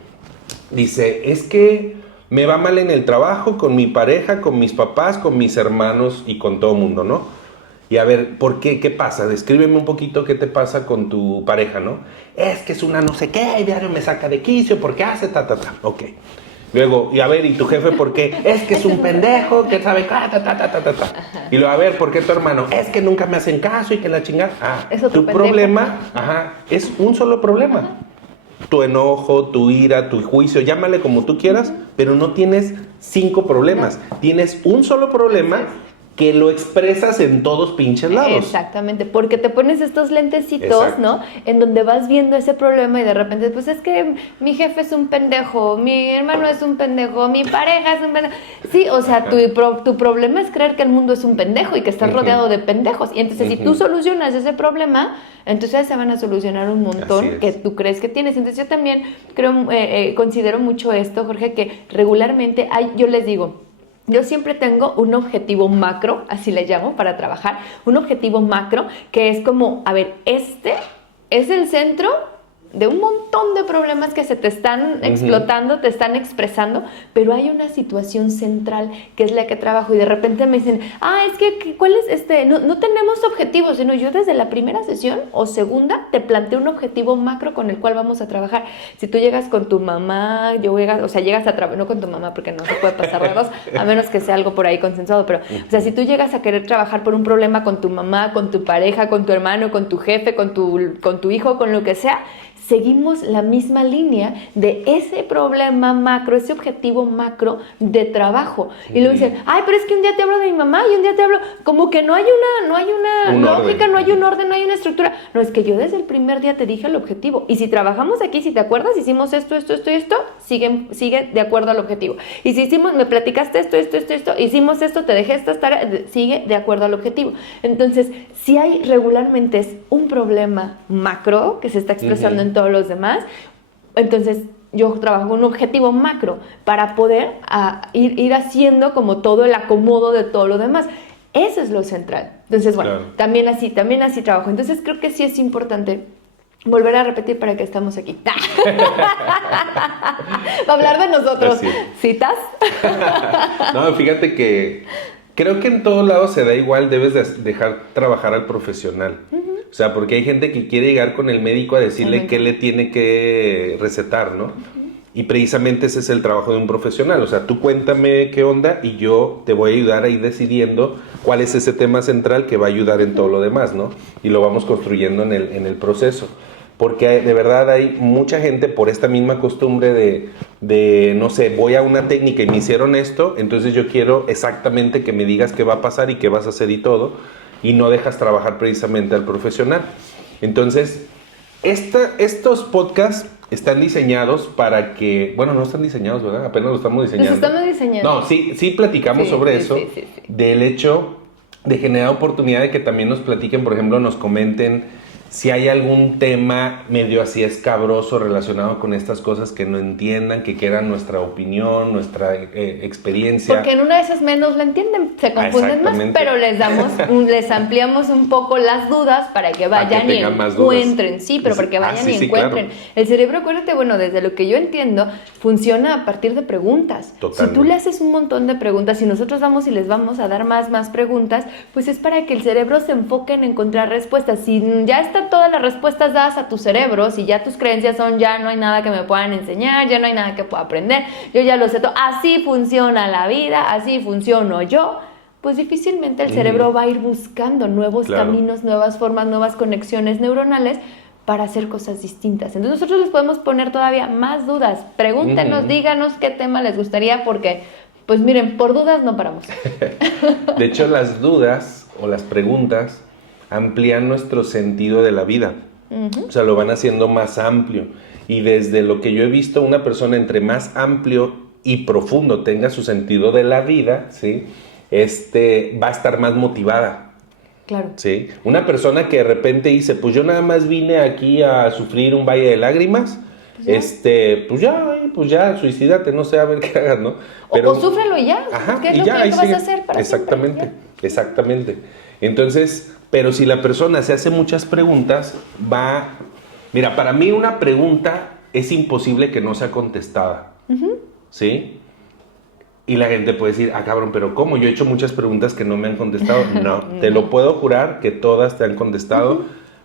dice, es que me va mal en el trabajo, con mi pareja, con mis papás, con mis hermanos y con todo el mundo, ¿no? Y a ver, ¿por qué? ¿Qué pasa? Descríbeme un poquito qué te pasa con tu pareja, ¿no? Es que es una no sé qué, y diario me saca de quicio, porque hace Ok. Luego, y a ver, ¿y tu jefe por qué? Es que es un pendejo, que sabe Y luego, a ver, ¿por qué tu hermano? Es que nunca me hacen caso y que la chingada. Tu problema, es un solo problema. Tu enojo, tu ira, tu juicio, llámale como tú quieras, pero no tienes 5 problemas. Tienes un solo problema que lo expresas en todos pinches lados. Exactamente, porque te pones estos lentecitos, ¿no? En donde vas viendo ese problema y de repente, pues es que mi jefe es un pendejo, mi hermano es un pendejo, mi pareja es un pendejo. Sí, o sea, tu problema es creer que el mundo es un pendejo y que estás rodeado de pendejos. Y entonces, si tú solucionas ese problema, entonces se van a solucionar un montón que tú crees que tienes. Entonces, yo también considero mucho esto, Jorge, que regularmente yo les digo, yo siempre tengo un objetivo macro, así le llamo, para trabajar. Un objetivo macro que es como, a ver, este es el centro de un montón de problemas que se te están explotando, te están expresando, pero hay una situación central que es la que trabajo y de repente me dicen, es que, ¿cuál es no tenemos objetivos, sino yo desde la primera sesión o segunda te planteo un objetivo macro con el cual vamos a trabajar. Si tú llegas con tu mamá, llegas a trabajar, no con tu mamá porque no se puede pasar de dos, a menos que sea algo por ahí consensuado, pero, o sea, si tú llegas a querer trabajar por un problema con tu mamá, con tu pareja, con tu hermano, con tu jefe, con tu hijo, con lo que sea, seguimos la misma línea de ese problema macro, ese objetivo macro de trabajo. Y luego dicen, pero es que un día te hablo de mi mamá y un día te hablo, como que no hay una lógica, no hay un orden, no hay una estructura. No, es que yo desde el primer día te dije el objetivo. Y si trabajamos aquí, si te acuerdas, hicimos esto, sigue de acuerdo al objetivo. Y si me platicaste esto, hicimos esto, te dejé estas tareas, sigue de acuerdo al objetivo. Entonces, si hay regularmente es un problema macro que se está expresando en todos los demás, entonces yo trabajo con un objetivo macro para poder ir haciendo como todo el acomodo de todo lo demás. Eso es lo central. Entonces, bueno, claro. también así trabajo. Entonces creo que sí es importante volver a repetir para que estamos aquí. Para hablar de nosotros. Así. ¿Citas? No, fíjate que creo que en todos lados se da igual, debes dejar trabajar al profesional. O sea, porque hay gente que quiere llegar con el médico a decirle qué le tiene que recetar, ¿no? Y precisamente ese es el trabajo de un profesional. O sea, tú cuéntame qué onda y yo te voy a ayudar a ir decidiendo cuál es ese tema central que va a ayudar en todo lo demás, ¿no? Y lo vamos construyendo en el proceso. Porque de verdad hay mucha gente por esta misma costumbre de, no sé, voy a una técnica y me hicieron esto, entonces yo quiero exactamente que me digas qué va a pasar y qué vas a hacer y todo, y no dejas trabajar precisamente al profesional. Entonces, estos podcasts están diseñados para que, bueno, no están diseñados, ¿verdad? Apenas lo estamos diseñando. Los estamos diseñando. No, sí platicamos sobre eso, del hecho de generar oportunidad de que también nos platiquen, por ejemplo, nos comenten si hay algún tema medio así escabroso relacionado con estas cosas que no entiendan, que quieran nuestra opinión, nuestra experiencia. Porque en una de esas menos la entienden, se confunden más, pero les ampliamos un poco las dudas para que vayan y encuentren. Sí, pero para que vayan y encuentren. Claro. El cerebro, acuérdate, bueno, desde lo que yo entiendo, funciona a partir de preguntas. Totalmente. Si tú le haces un montón de preguntas y nosotros vamos y les vamos a dar más preguntas, pues es para que el cerebro se enfoque en encontrar respuestas. Si ya está todas las respuestas dadas a tu cerebro, si ya tus creencias son ya no hay nada que me puedan enseñar, ya no hay nada que pueda aprender, yo ya lo sé todo, así funciona la vida, así funciono yo, pues difícilmente el cerebro va a ir buscando nuevos caminos, nuevas formas, nuevas conexiones neuronales para hacer cosas distintas. Entonces nosotros les podemos poner todavía más dudas, pregúntenos, díganos qué tema les gustaría, porque pues miren, por dudas no paramos. De hecho, las dudas o las preguntas amplían nuestro sentido de la vida. O sea, lo van haciendo más amplio. Y desde lo que yo he visto, una persona entre más amplio y profundo tenga su sentido de la vida, ¿sí? va a estar más motivada. Claro. ¿Sí? Una persona que de repente dice, pues yo nada más vine aquí a sufrir un valle de lágrimas, pues ya, suicídate, no sé, a ver qué hagas, ¿no? Pero, o súfrelo y ya. Ajá, ¿Qué es y lo ya, que vas a hacer para exactamente, exactamente. Entonces, pero si la persona se hace muchas preguntas, mira, para mí una pregunta es imposible que no sea contestada, ¿sí? Y la gente puede decir, cabrón, pero ¿cómo? Yo he hecho muchas preguntas que no me han contestado. No, te lo puedo jurar que todas te han contestado,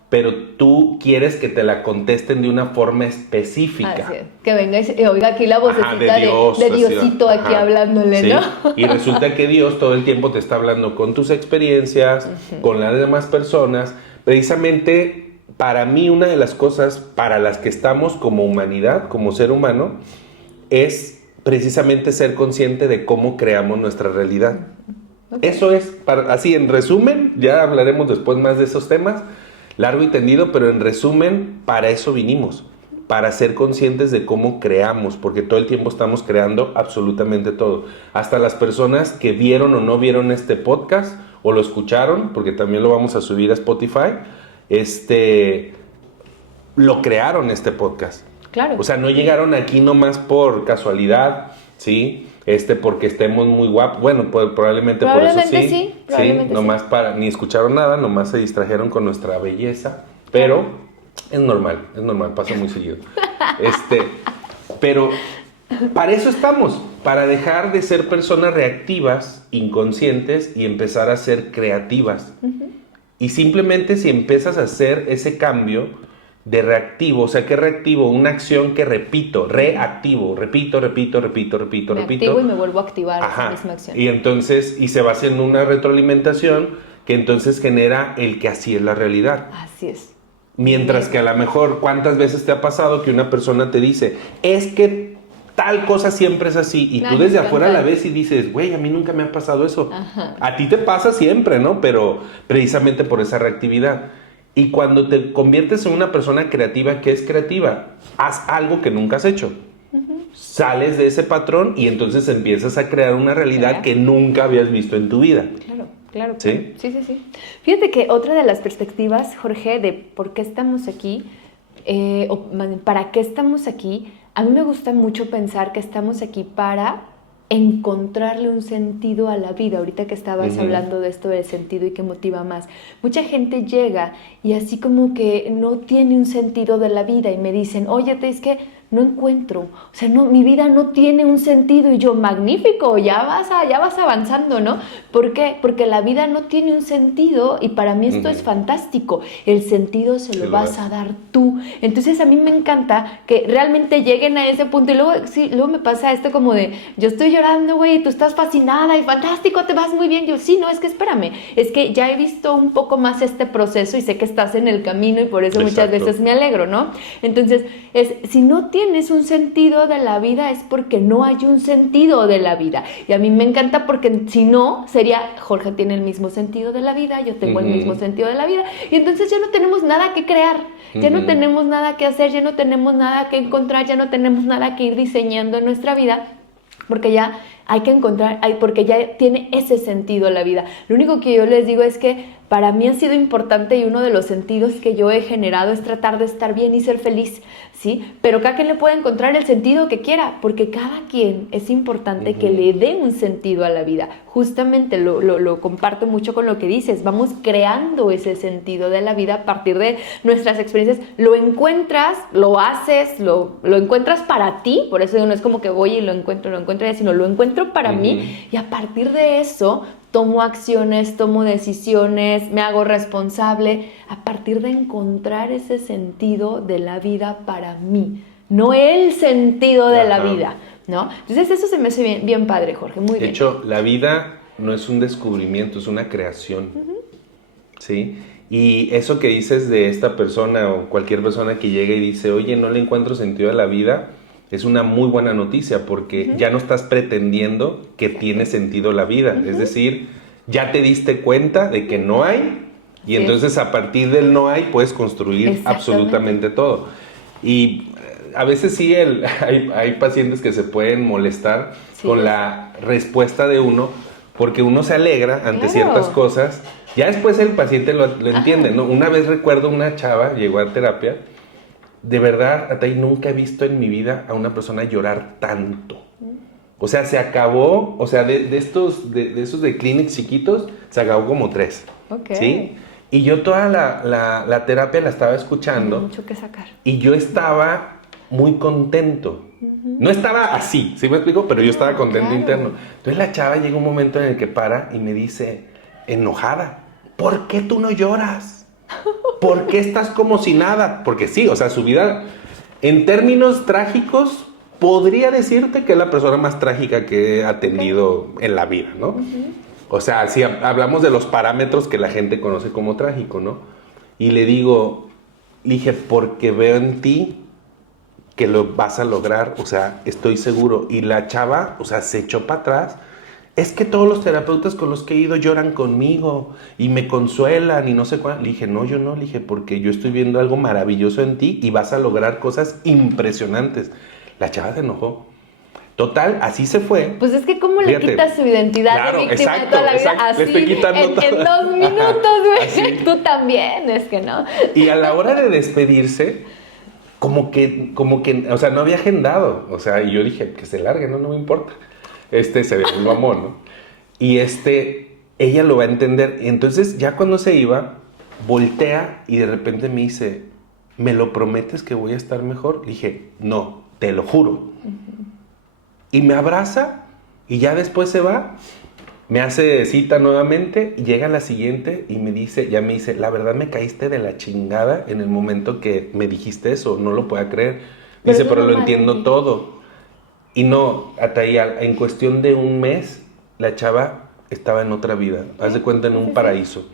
pero tú quieres que te la contesten de una forma específica. Así es. Que venga y oiga aquí la vocecita de Diosito aquí hablándole, sí. ¿no? Y resulta que Dios todo el tiempo te está hablando con tus experiencias, con las demás personas. Precisamente, para mí, una de las cosas para las que estamos como humanidad, como ser humano, es precisamente ser consciente de cómo creamos nuestra realidad. Okay. Eso es, así en resumen, ya hablaremos después más de esos temas, largo y tendido, pero en resumen, para eso vinimos, para ser conscientes de cómo creamos, porque todo el tiempo estamos creando absolutamente todo. Hasta las personas que vieron o no vieron este podcast, o lo escucharon, porque también lo vamos a subir a Spotify, lo crearon este podcast. Claro. O sea, no llegaron aquí nomás por casualidad, ¿sí? Porque estemos muy guapos. Bueno, probablemente por eso sí. Probablemente nomás ni escucharon nada, nomás se distrajeron con nuestra belleza. Pero es normal, pasa muy seguido. Pero para eso estamos, para dejar de ser personas reactivas, inconscientes y empezar a ser creativas. Y simplemente si empiezas a hacer ese cambio de reactivo, o sea, ¿qué reactivo? Una acción que repito, repito. Me activo y me vuelvo a activar esa misma acción. Y entonces, se va haciendo una retroalimentación que entonces genera el que así es la realidad. Así es. Mientras que a lo mejor, ¿cuántas veces te ha pasado que una persona te dice, es que tal cosa siempre es así? Y tú desde afuera la ves y dices, güey, a mí nunca me ha pasado eso. Ajá. A ti te pasa siempre, ¿no? Pero precisamente por esa reactividad. Y cuando te conviertes en una persona creativa, ¿qué es creativa? Haz algo que nunca has hecho. Sales de ese patrón y entonces empiezas a crear una realidad que nunca habías visto en tu vida. Claro. ¿Sí? Sí. Fíjate que otra de las perspectivas, Jorge, de por qué estamos aquí, o para qué estamos aquí, a mí me gusta mucho pensar que estamos aquí para encontrarle un sentido a la vida. Ahorita que estabas hablando de esto del sentido y que motiva más, mucha gente llega y así como que no tiene un sentido de la vida y me dicen, oye, es que no encuentro, o sea, no, mi vida no tiene un sentido. Y yo, magnífico, ya vas avanzando, ¿no? ¿Por qué? Porque la vida no tiene un sentido y para mí esto es fantástico. El sentido se lo vas a dar tú. Entonces a mí me encanta que realmente lleguen a ese punto y luego me pasa esto como de, yo estoy llorando, güey, tú estás fascinada y fantástico, te vas muy bien. Yo, sí, no, es que espérame, es que ya he visto un poco más este proceso y sé que estás en el camino y por eso muchas veces me alegro, ¿no? Entonces, si no tienes un sentido de la vida es porque no hay un sentido de la vida. Y a mí me encanta porque si no, sería, Jorge tiene el mismo sentido de la vida, yo tengo el mismo sentido de la vida. Y entonces ya no tenemos nada que crear, ya no tenemos nada que hacer, ya no tenemos nada que encontrar, ya no tenemos nada que ir diseñando en nuestra vida, porque ya hay que encontrar, porque ya tiene ese sentido la vida. Lo único que yo les digo es que para mí ha sido importante y uno de los sentidos que yo he generado es tratar de estar bien y ser feliz, ¿sí? Pero cada quien le puede encontrar el sentido que quiera, porque cada quien es importante que le dé un sentido a la vida. Justamente lo comparto mucho con lo que dices, vamos creando ese sentido de la vida a partir de nuestras experiencias. Lo encuentras, lo haces, lo encuentras para ti, por eso no es como que voy y lo encuentro, sino lo encuentro para mí y a partir de eso tomo acciones, tomo decisiones, me hago responsable a partir de encontrar ese sentido de la vida para mí, no el sentido de la vida, ¿no? Entonces eso se me hace bien, bien padre, Jorge, muy bien. De hecho, la vida no es un descubrimiento, es una creación, ¿sí? Y eso que dices de esta persona o cualquier persona que llega y dice, oye, no le encuentro sentido a la vida, es una muy buena noticia porque ya no estás pretendiendo que tiene sentido la vida. Es decir, ya te diste cuenta de que no hay y entonces a partir del no hay puedes construir absolutamente todo. Y a veces sí hay pacientes que se pueden molestar con la respuesta de uno porque uno se alegra ante Claro. ciertas cosas. Ya después el paciente lo entiende, ¿no? Una vez recuerdo una chava, llegó a terapia, de verdad, Atay, nunca he visto en mi vida a una persona llorar tanto. O sea, se acabó, o sea, de esos de clinics chiquitos, se acabó como 3. Ok. ¿Sí? Y yo toda la terapia la estaba escuchando. Mucho que sacar. Y yo estaba muy contento. No estaba así, ¿sí me explico? Pero yo estaba contento claro. interno. Entonces la chava llega un momento en el que para y me dice, enojada, ¿por qué tú no lloras? ¿Por qué estás como si nada? Porque sí, o sea, su vida, en términos trágicos, podría decirte que es la persona más trágica que he atendido en la vida, ¿no? O sea, si hablamos de los parámetros que la gente conoce como trágico, ¿no? Y le dije, porque veo en ti que lo vas a lograr, o sea, estoy seguro. Y la chava, o sea, se echó para atrás. Es que todos los terapeutas con los que he ido lloran conmigo y me consuelan y no sé cuál. Le dije, no, yo no, le dije, porque yo estoy viendo algo maravilloso en ti y vas a lograr cosas impresionantes. La chava se enojó. Total, así se fue. Pues es que cómo le Fíjate. quitas su identidad Claro, de víctima exacto, de toda la vida exacto. Le así estoy quitando en todo. 2 minutos, güey. Así. Tú también, es que no. Y a la hora de despedirse, como que, o sea, no había agendado. O sea, y yo dije, que se largue, no me importa. Se ve, lo amó, ¿no? Y ella lo va a entender. Y entonces, ya cuando se iba, voltea y de repente me dice, ¿me lo prometes que voy a estar mejor? Le dije, no, te lo juro. Y me abraza y ya después se va, me hace cita nuevamente y llega la siguiente y me dice, la verdad me caíste de la chingada en el momento que me dijiste eso, no lo puedo creer. Dice, pero lo entiendo todo. Y no, Ataya, en cuestión de un mes, la chava estaba en otra vida, haz de cuenta en un paraíso.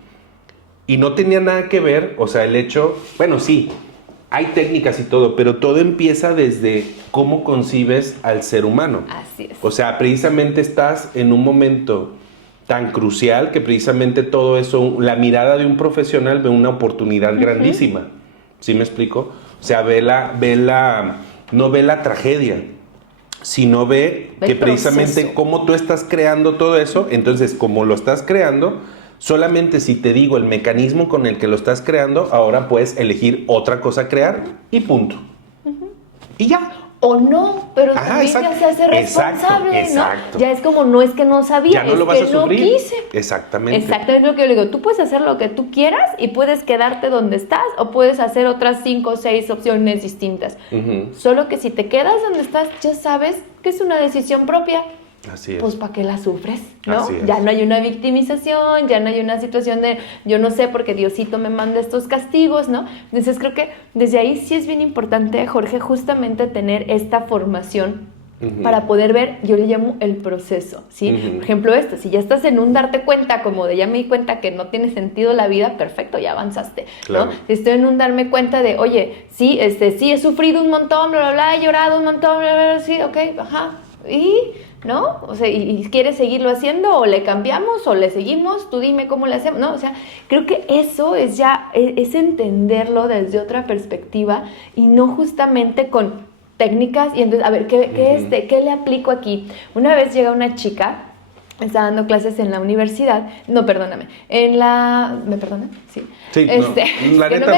Y no tenía nada que ver, o sea, el hecho, bueno, sí, hay técnicas y todo, pero todo empieza desde cómo concibes al ser humano. Así es. O sea, precisamente estás en un momento tan crucial que precisamente todo eso, la mirada de un profesional ve una oportunidad grandísima. ¿Sí me explico? O sea, no ve la tragedia, sino ve que precisamente proceso. cómo tú estás creando todo eso. Entonces, como lo estás creando, solamente si te digo el mecanismo con el que lo estás creando, ahora puedes elegir otra cosa a crear y punto. Y ya. O no, pero Ajá, también exacto. ya se hace responsable, Exacto. ¿no? Ya es como, no es que no sabía, Ya no es lo vas que a sufrir. no quise. Exactamente. Exactamente lo que yo le digo. Tú puedes hacer lo que tú quieras y puedes quedarte donde estás o puedes hacer otras 5 o 6 opciones distintas. Solo que si te quedas donde estás, ya sabes que es una decisión propia. Así es. Pues ¿para qué la sufres? ¿No? Así es. Ya no hay una victimización, ya no hay una situación de yo no sé porque Diosito me manda estos castigos, ¿no? Entonces creo que desde ahí sí es bien importante, Jorge, justamente tener esta formación para poder ver, yo le llamo el proceso, ¿sí? Por ejemplo, si ya estás en un darte cuenta, como de ya me di cuenta que no tiene sentido la vida, perfecto, ya avanzaste, Claro. ¿no? Si estoy en un darme cuenta de, oye, sí, sí he sufrido un montón, bla, bla, bla, he llorado un montón, bla, bla, bla, sí, ok, ajá, y... ¿no? O sea, ¿y quieres seguirlo haciendo? ¿O le cambiamos? ¿O le seguimos? Tú dime cómo le hacemos, ¿no? O sea, creo que eso es ya, es entenderlo desde otra perspectiva y no justamente con técnicas. Y entonces, a ver, ¿qué le aplico aquí? Una vez llega una chica, estaba dando clases en la universidad, no, perdóname, ¿me perdonan? Sí. Sí, la que neta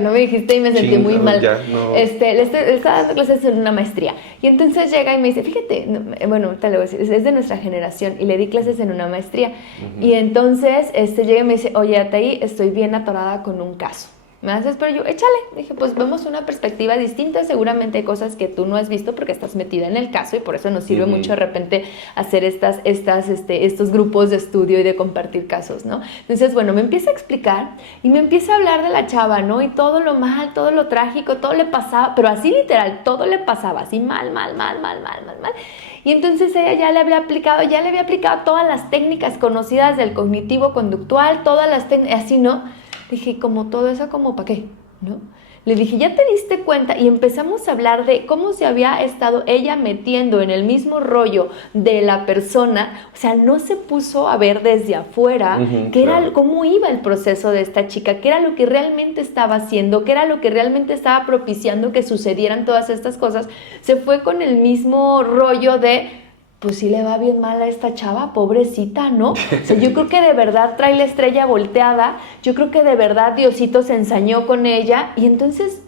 no me dijiste y me sentí muy mal. Ya, no. Le estaba dando clases en una maestría y entonces llega y me dice, fíjate, bueno, te lo voy a decir, es de nuestra generación y le di clases en una maestría y entonces llega y me dice, oye, Ataí, estoy bien atorada con un caso. Me haces, pero yo, échale. Dije, pues vemos una perspectiva distinta. Seguramente hay cosas que tú no has visto porque estás metida en el caso y por eso nos sirve mucho de repente hacer estos grupos de estudio y de compartir casos, ¿no? Entonces, bueno, me empieza a explicar y me empieza a hablar de la chava, ¿no? Y todo lo mal, todo lo trágico, todo le pasaba, pero así literal, todo le pasaba, así mal. Y entonces ella ya le había aplicado todas las técnicas conocidas del cognitivo conductual, todas las técnicas, así, ¿no? Dije, como todo eso, ¿como para qué? ¿No? Le dije, ¿ya te diste cuenta? Y empezamos a hablar de cómo se había estado ella metiendo en el mismo rollo de la persona. O sea, no se puso a ver desde afuera cómo iba el proceso de esta chica, qué era lo que realmente estaba haciendo, qué era lo que realmente estaba propiciando que sucedieran todas estas cosas. Se fue con el mismo rollo de pues sí le va bien mal a esta chava, pobrecita, ¿no? O sea, yo creo que de verdad trae la estrella volteada, yo creo que de verdad Diosito se ensañó con ella, y entonces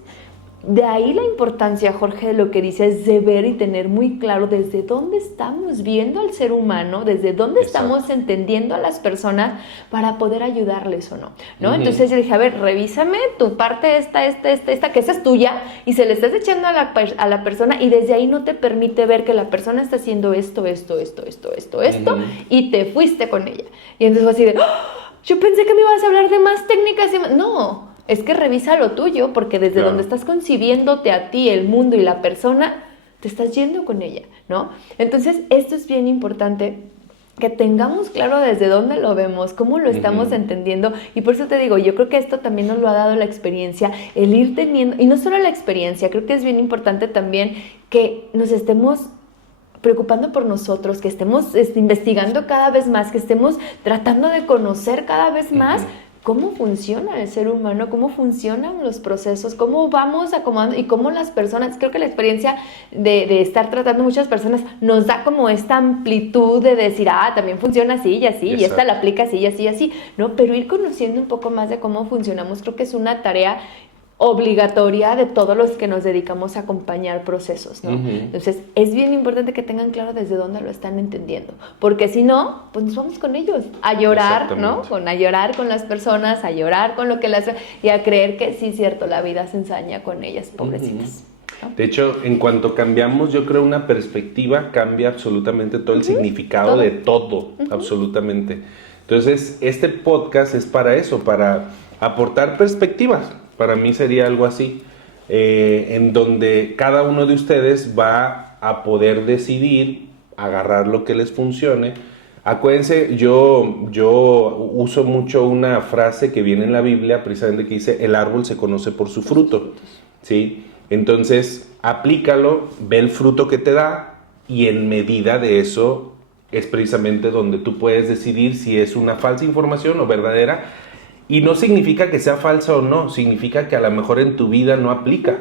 de ahí la importancia, Jorge, de lo que dices, de ver y tener muy claro desde dónde estamos viendo al ser humano, desde dónde estamos entendiendo a las personas para poder ayudarles o no, ¿no? Entonces yo dije, a ver, revísame tu parte esta, que esa es tuya, y se le estás echando a la persona, y desde ahí no te permite ver que la persona está haciendo esto, y te fuiste con ella. Y entonces fue así de, ¡oh! Yo pensé que me ibas a hablar de más técnicas y más. No. Es que revisa lo tuyo, porque desde donde estás concibiéndote a ti, el mundo y la persona, te estás yendo con ella, ¿no? Entonces, esto es bien importante, que tengamos claro desde dónde lo vemos, cómo lo estamos entendiendo, y por eso te digo, yo creo que esto también nos lo ha dado la experiencia, el ir teniendo, y no solo la experiencia, creo que es bien importante también que nos estemos preocupando por nosotros, que estemos investigando cada vez más, que estemos tratando de conocer cada vez más cómo funciona el ser humano, cómo funcionan los procesos, cómo vamos acomodando y cómo las personas, creo que la experiencia de estar tratando muchas personas nos da como esta amplitud de decir, también funciona así y así, y esta la aplica así y así y así, ¿no? Pero ir conociendo un poco más de cómo funcionamos, creo que es una tarea obligatoria de todos los que nos dedicamos a acompañar procesos, ¿no? Entonces, es bien importante que tengan claro desde dónde lo están entendiendo, porque si no, pues nos vamos con ellos, a llorar, ¿no? A llorar con las personas, a llorar con lo que las... y a creer que sí, cierto, la vida se ensaña con ellas, pobrecitas. ¿No? De hecho, en cuanto cambiamos, yo creo, una perspectiva, cambia absolutamente todo el significado de todo, absolutamente. Entonces, este podcast es para eso, para aportar perspectivas. Para mí sería algo así, en donde cada uno de ustedes va a poder decidir, agarrar lo que les funcione. Acuérdense, yo uso mucho una frase que viene en la Biblia, precisamente que dice, el árbol se conoce por su fruto, ¿sí? Entonces, aplícalo, ve el fruto que te da, y en medida de eso es precisamente donde tú puedes decidir si es una falsa información o verdadera. Y no significa que sea falsa o no, significa que a lo mejor en tu vida no aplica.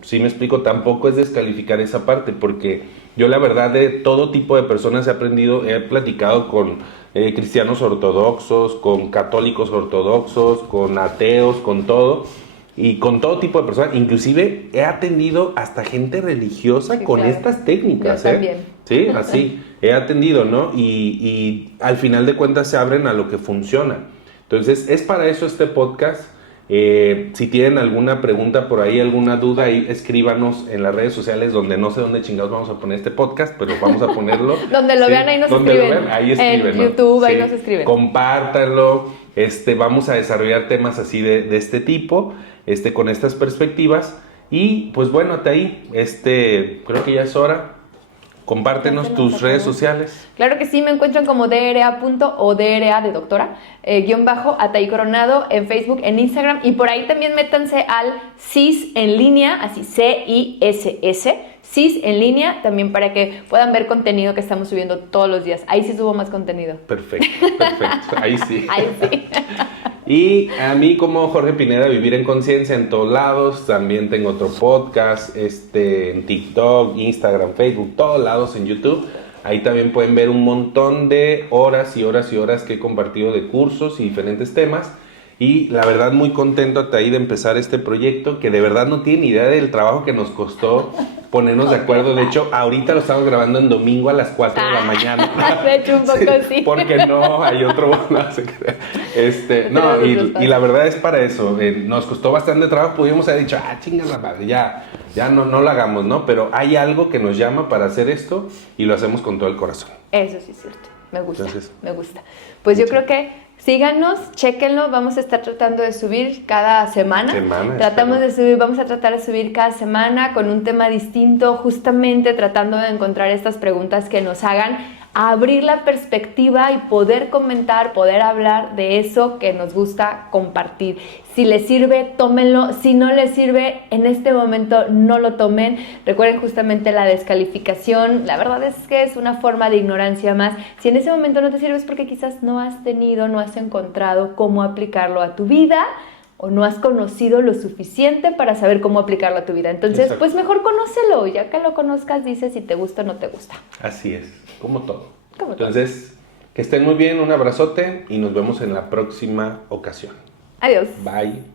¿Sí me explico? Tampoco es descalificar esa parte, porque yo la verdad de todo tipo de personas he platicado con cristianos ortodoxos, con católicos ortodoxos, con ateos, con todo, y con todo tipo de personas. Inclusive he atendido hasta gente religiosa con estas técnicas. Yo también. Sí, así, he atendido, ¿no? Y al final de cuentas se abren a lo que funciona. Entonces, es para eso este podcast. Si tienen alguna pregunta por ahí, alguna duda, ahí escríbanos en las redes sociales, donde no sé dónde chingados vamos a poner este podcast, pero vamos a ponerlo. Donde lo vean, ahí nos escriben. Ahí escriben, en YouTube, ahí nos escriben. Compártanlo. Vamos a desarrollar temas así de este tipo, con estas perspectivas. Y pues bueno, hasta ahí. Creo que ya es hora. Compártenos tus redes sociales. Claro que sí, me encuentran como DRA. DRA de doctora, _Ataí Coronado en Facebook, en Instagram, y por ahí también métanse al CIS en línea, así CISS, CIS en línea, también para que puedan ver contenido que estamos subiendo todos los días. Ahí sí subo más contenido. Perfecto, ahí sí. Ahí sí. Y a mí como Jorge Pineda, Vivir en Conciencia en todos lados. También tengo otro podcast en TikTok, Instagram, Facebook, todos lados, en YouTube. Ahí también pueden ver un montón de horas y horas y horas que he compartido de cursos y diferentes temas. Y la verdad muy contento hasta ahí de empezar este proyecto, que de verdad no tienen idea del trabajo que nos costó ponernos de acuerdo. De hecho, ahorita lo estamos grabando en domingo a las 4 de la mañana. De hecho, un poco sí. Porque no, hay otro... y la verdad es para eso. Nos costó bastante trabajo. Pudimos haber dicho, chinga la madre, ya no lo hagamos, ¿no? Pero hay algo que nos llama para hacer esto y lo hacemos con todo el corazón. Eso sí es cierto. Me gusta. Pues yo creo que síganos, chéquenlo, vamos a estar tratando de subir cada semana. Vamos a tratar de subir cada semana con un tema distinto, justamente tratando de encontrar estas preguntas que nos hagan abrir la perspectiva y poder comentar, poder hablar de eso que nos gusta compartir. Si les sirve, tómenlo. Si no les sirve, en este momento no lo tomen. Recuerden justamente la descalificación. La verdad es que es una forma de ignorancia más. Si en ese momento no te sirve es porque quizás no has encontrado cómo aplicarlo a tu vida o no has conocido lo suficiente para saber cómo aplicarlo a tu vida. Entonces, Exacto. pues mejor conócelo, ya que lo conozcas, dices si te gusta o no te gusta. Así es, como todo. Como todo. Entonces, que estén muy bien, un abrazote y nos vemos en la próxima ocasión. Adiós. Bye.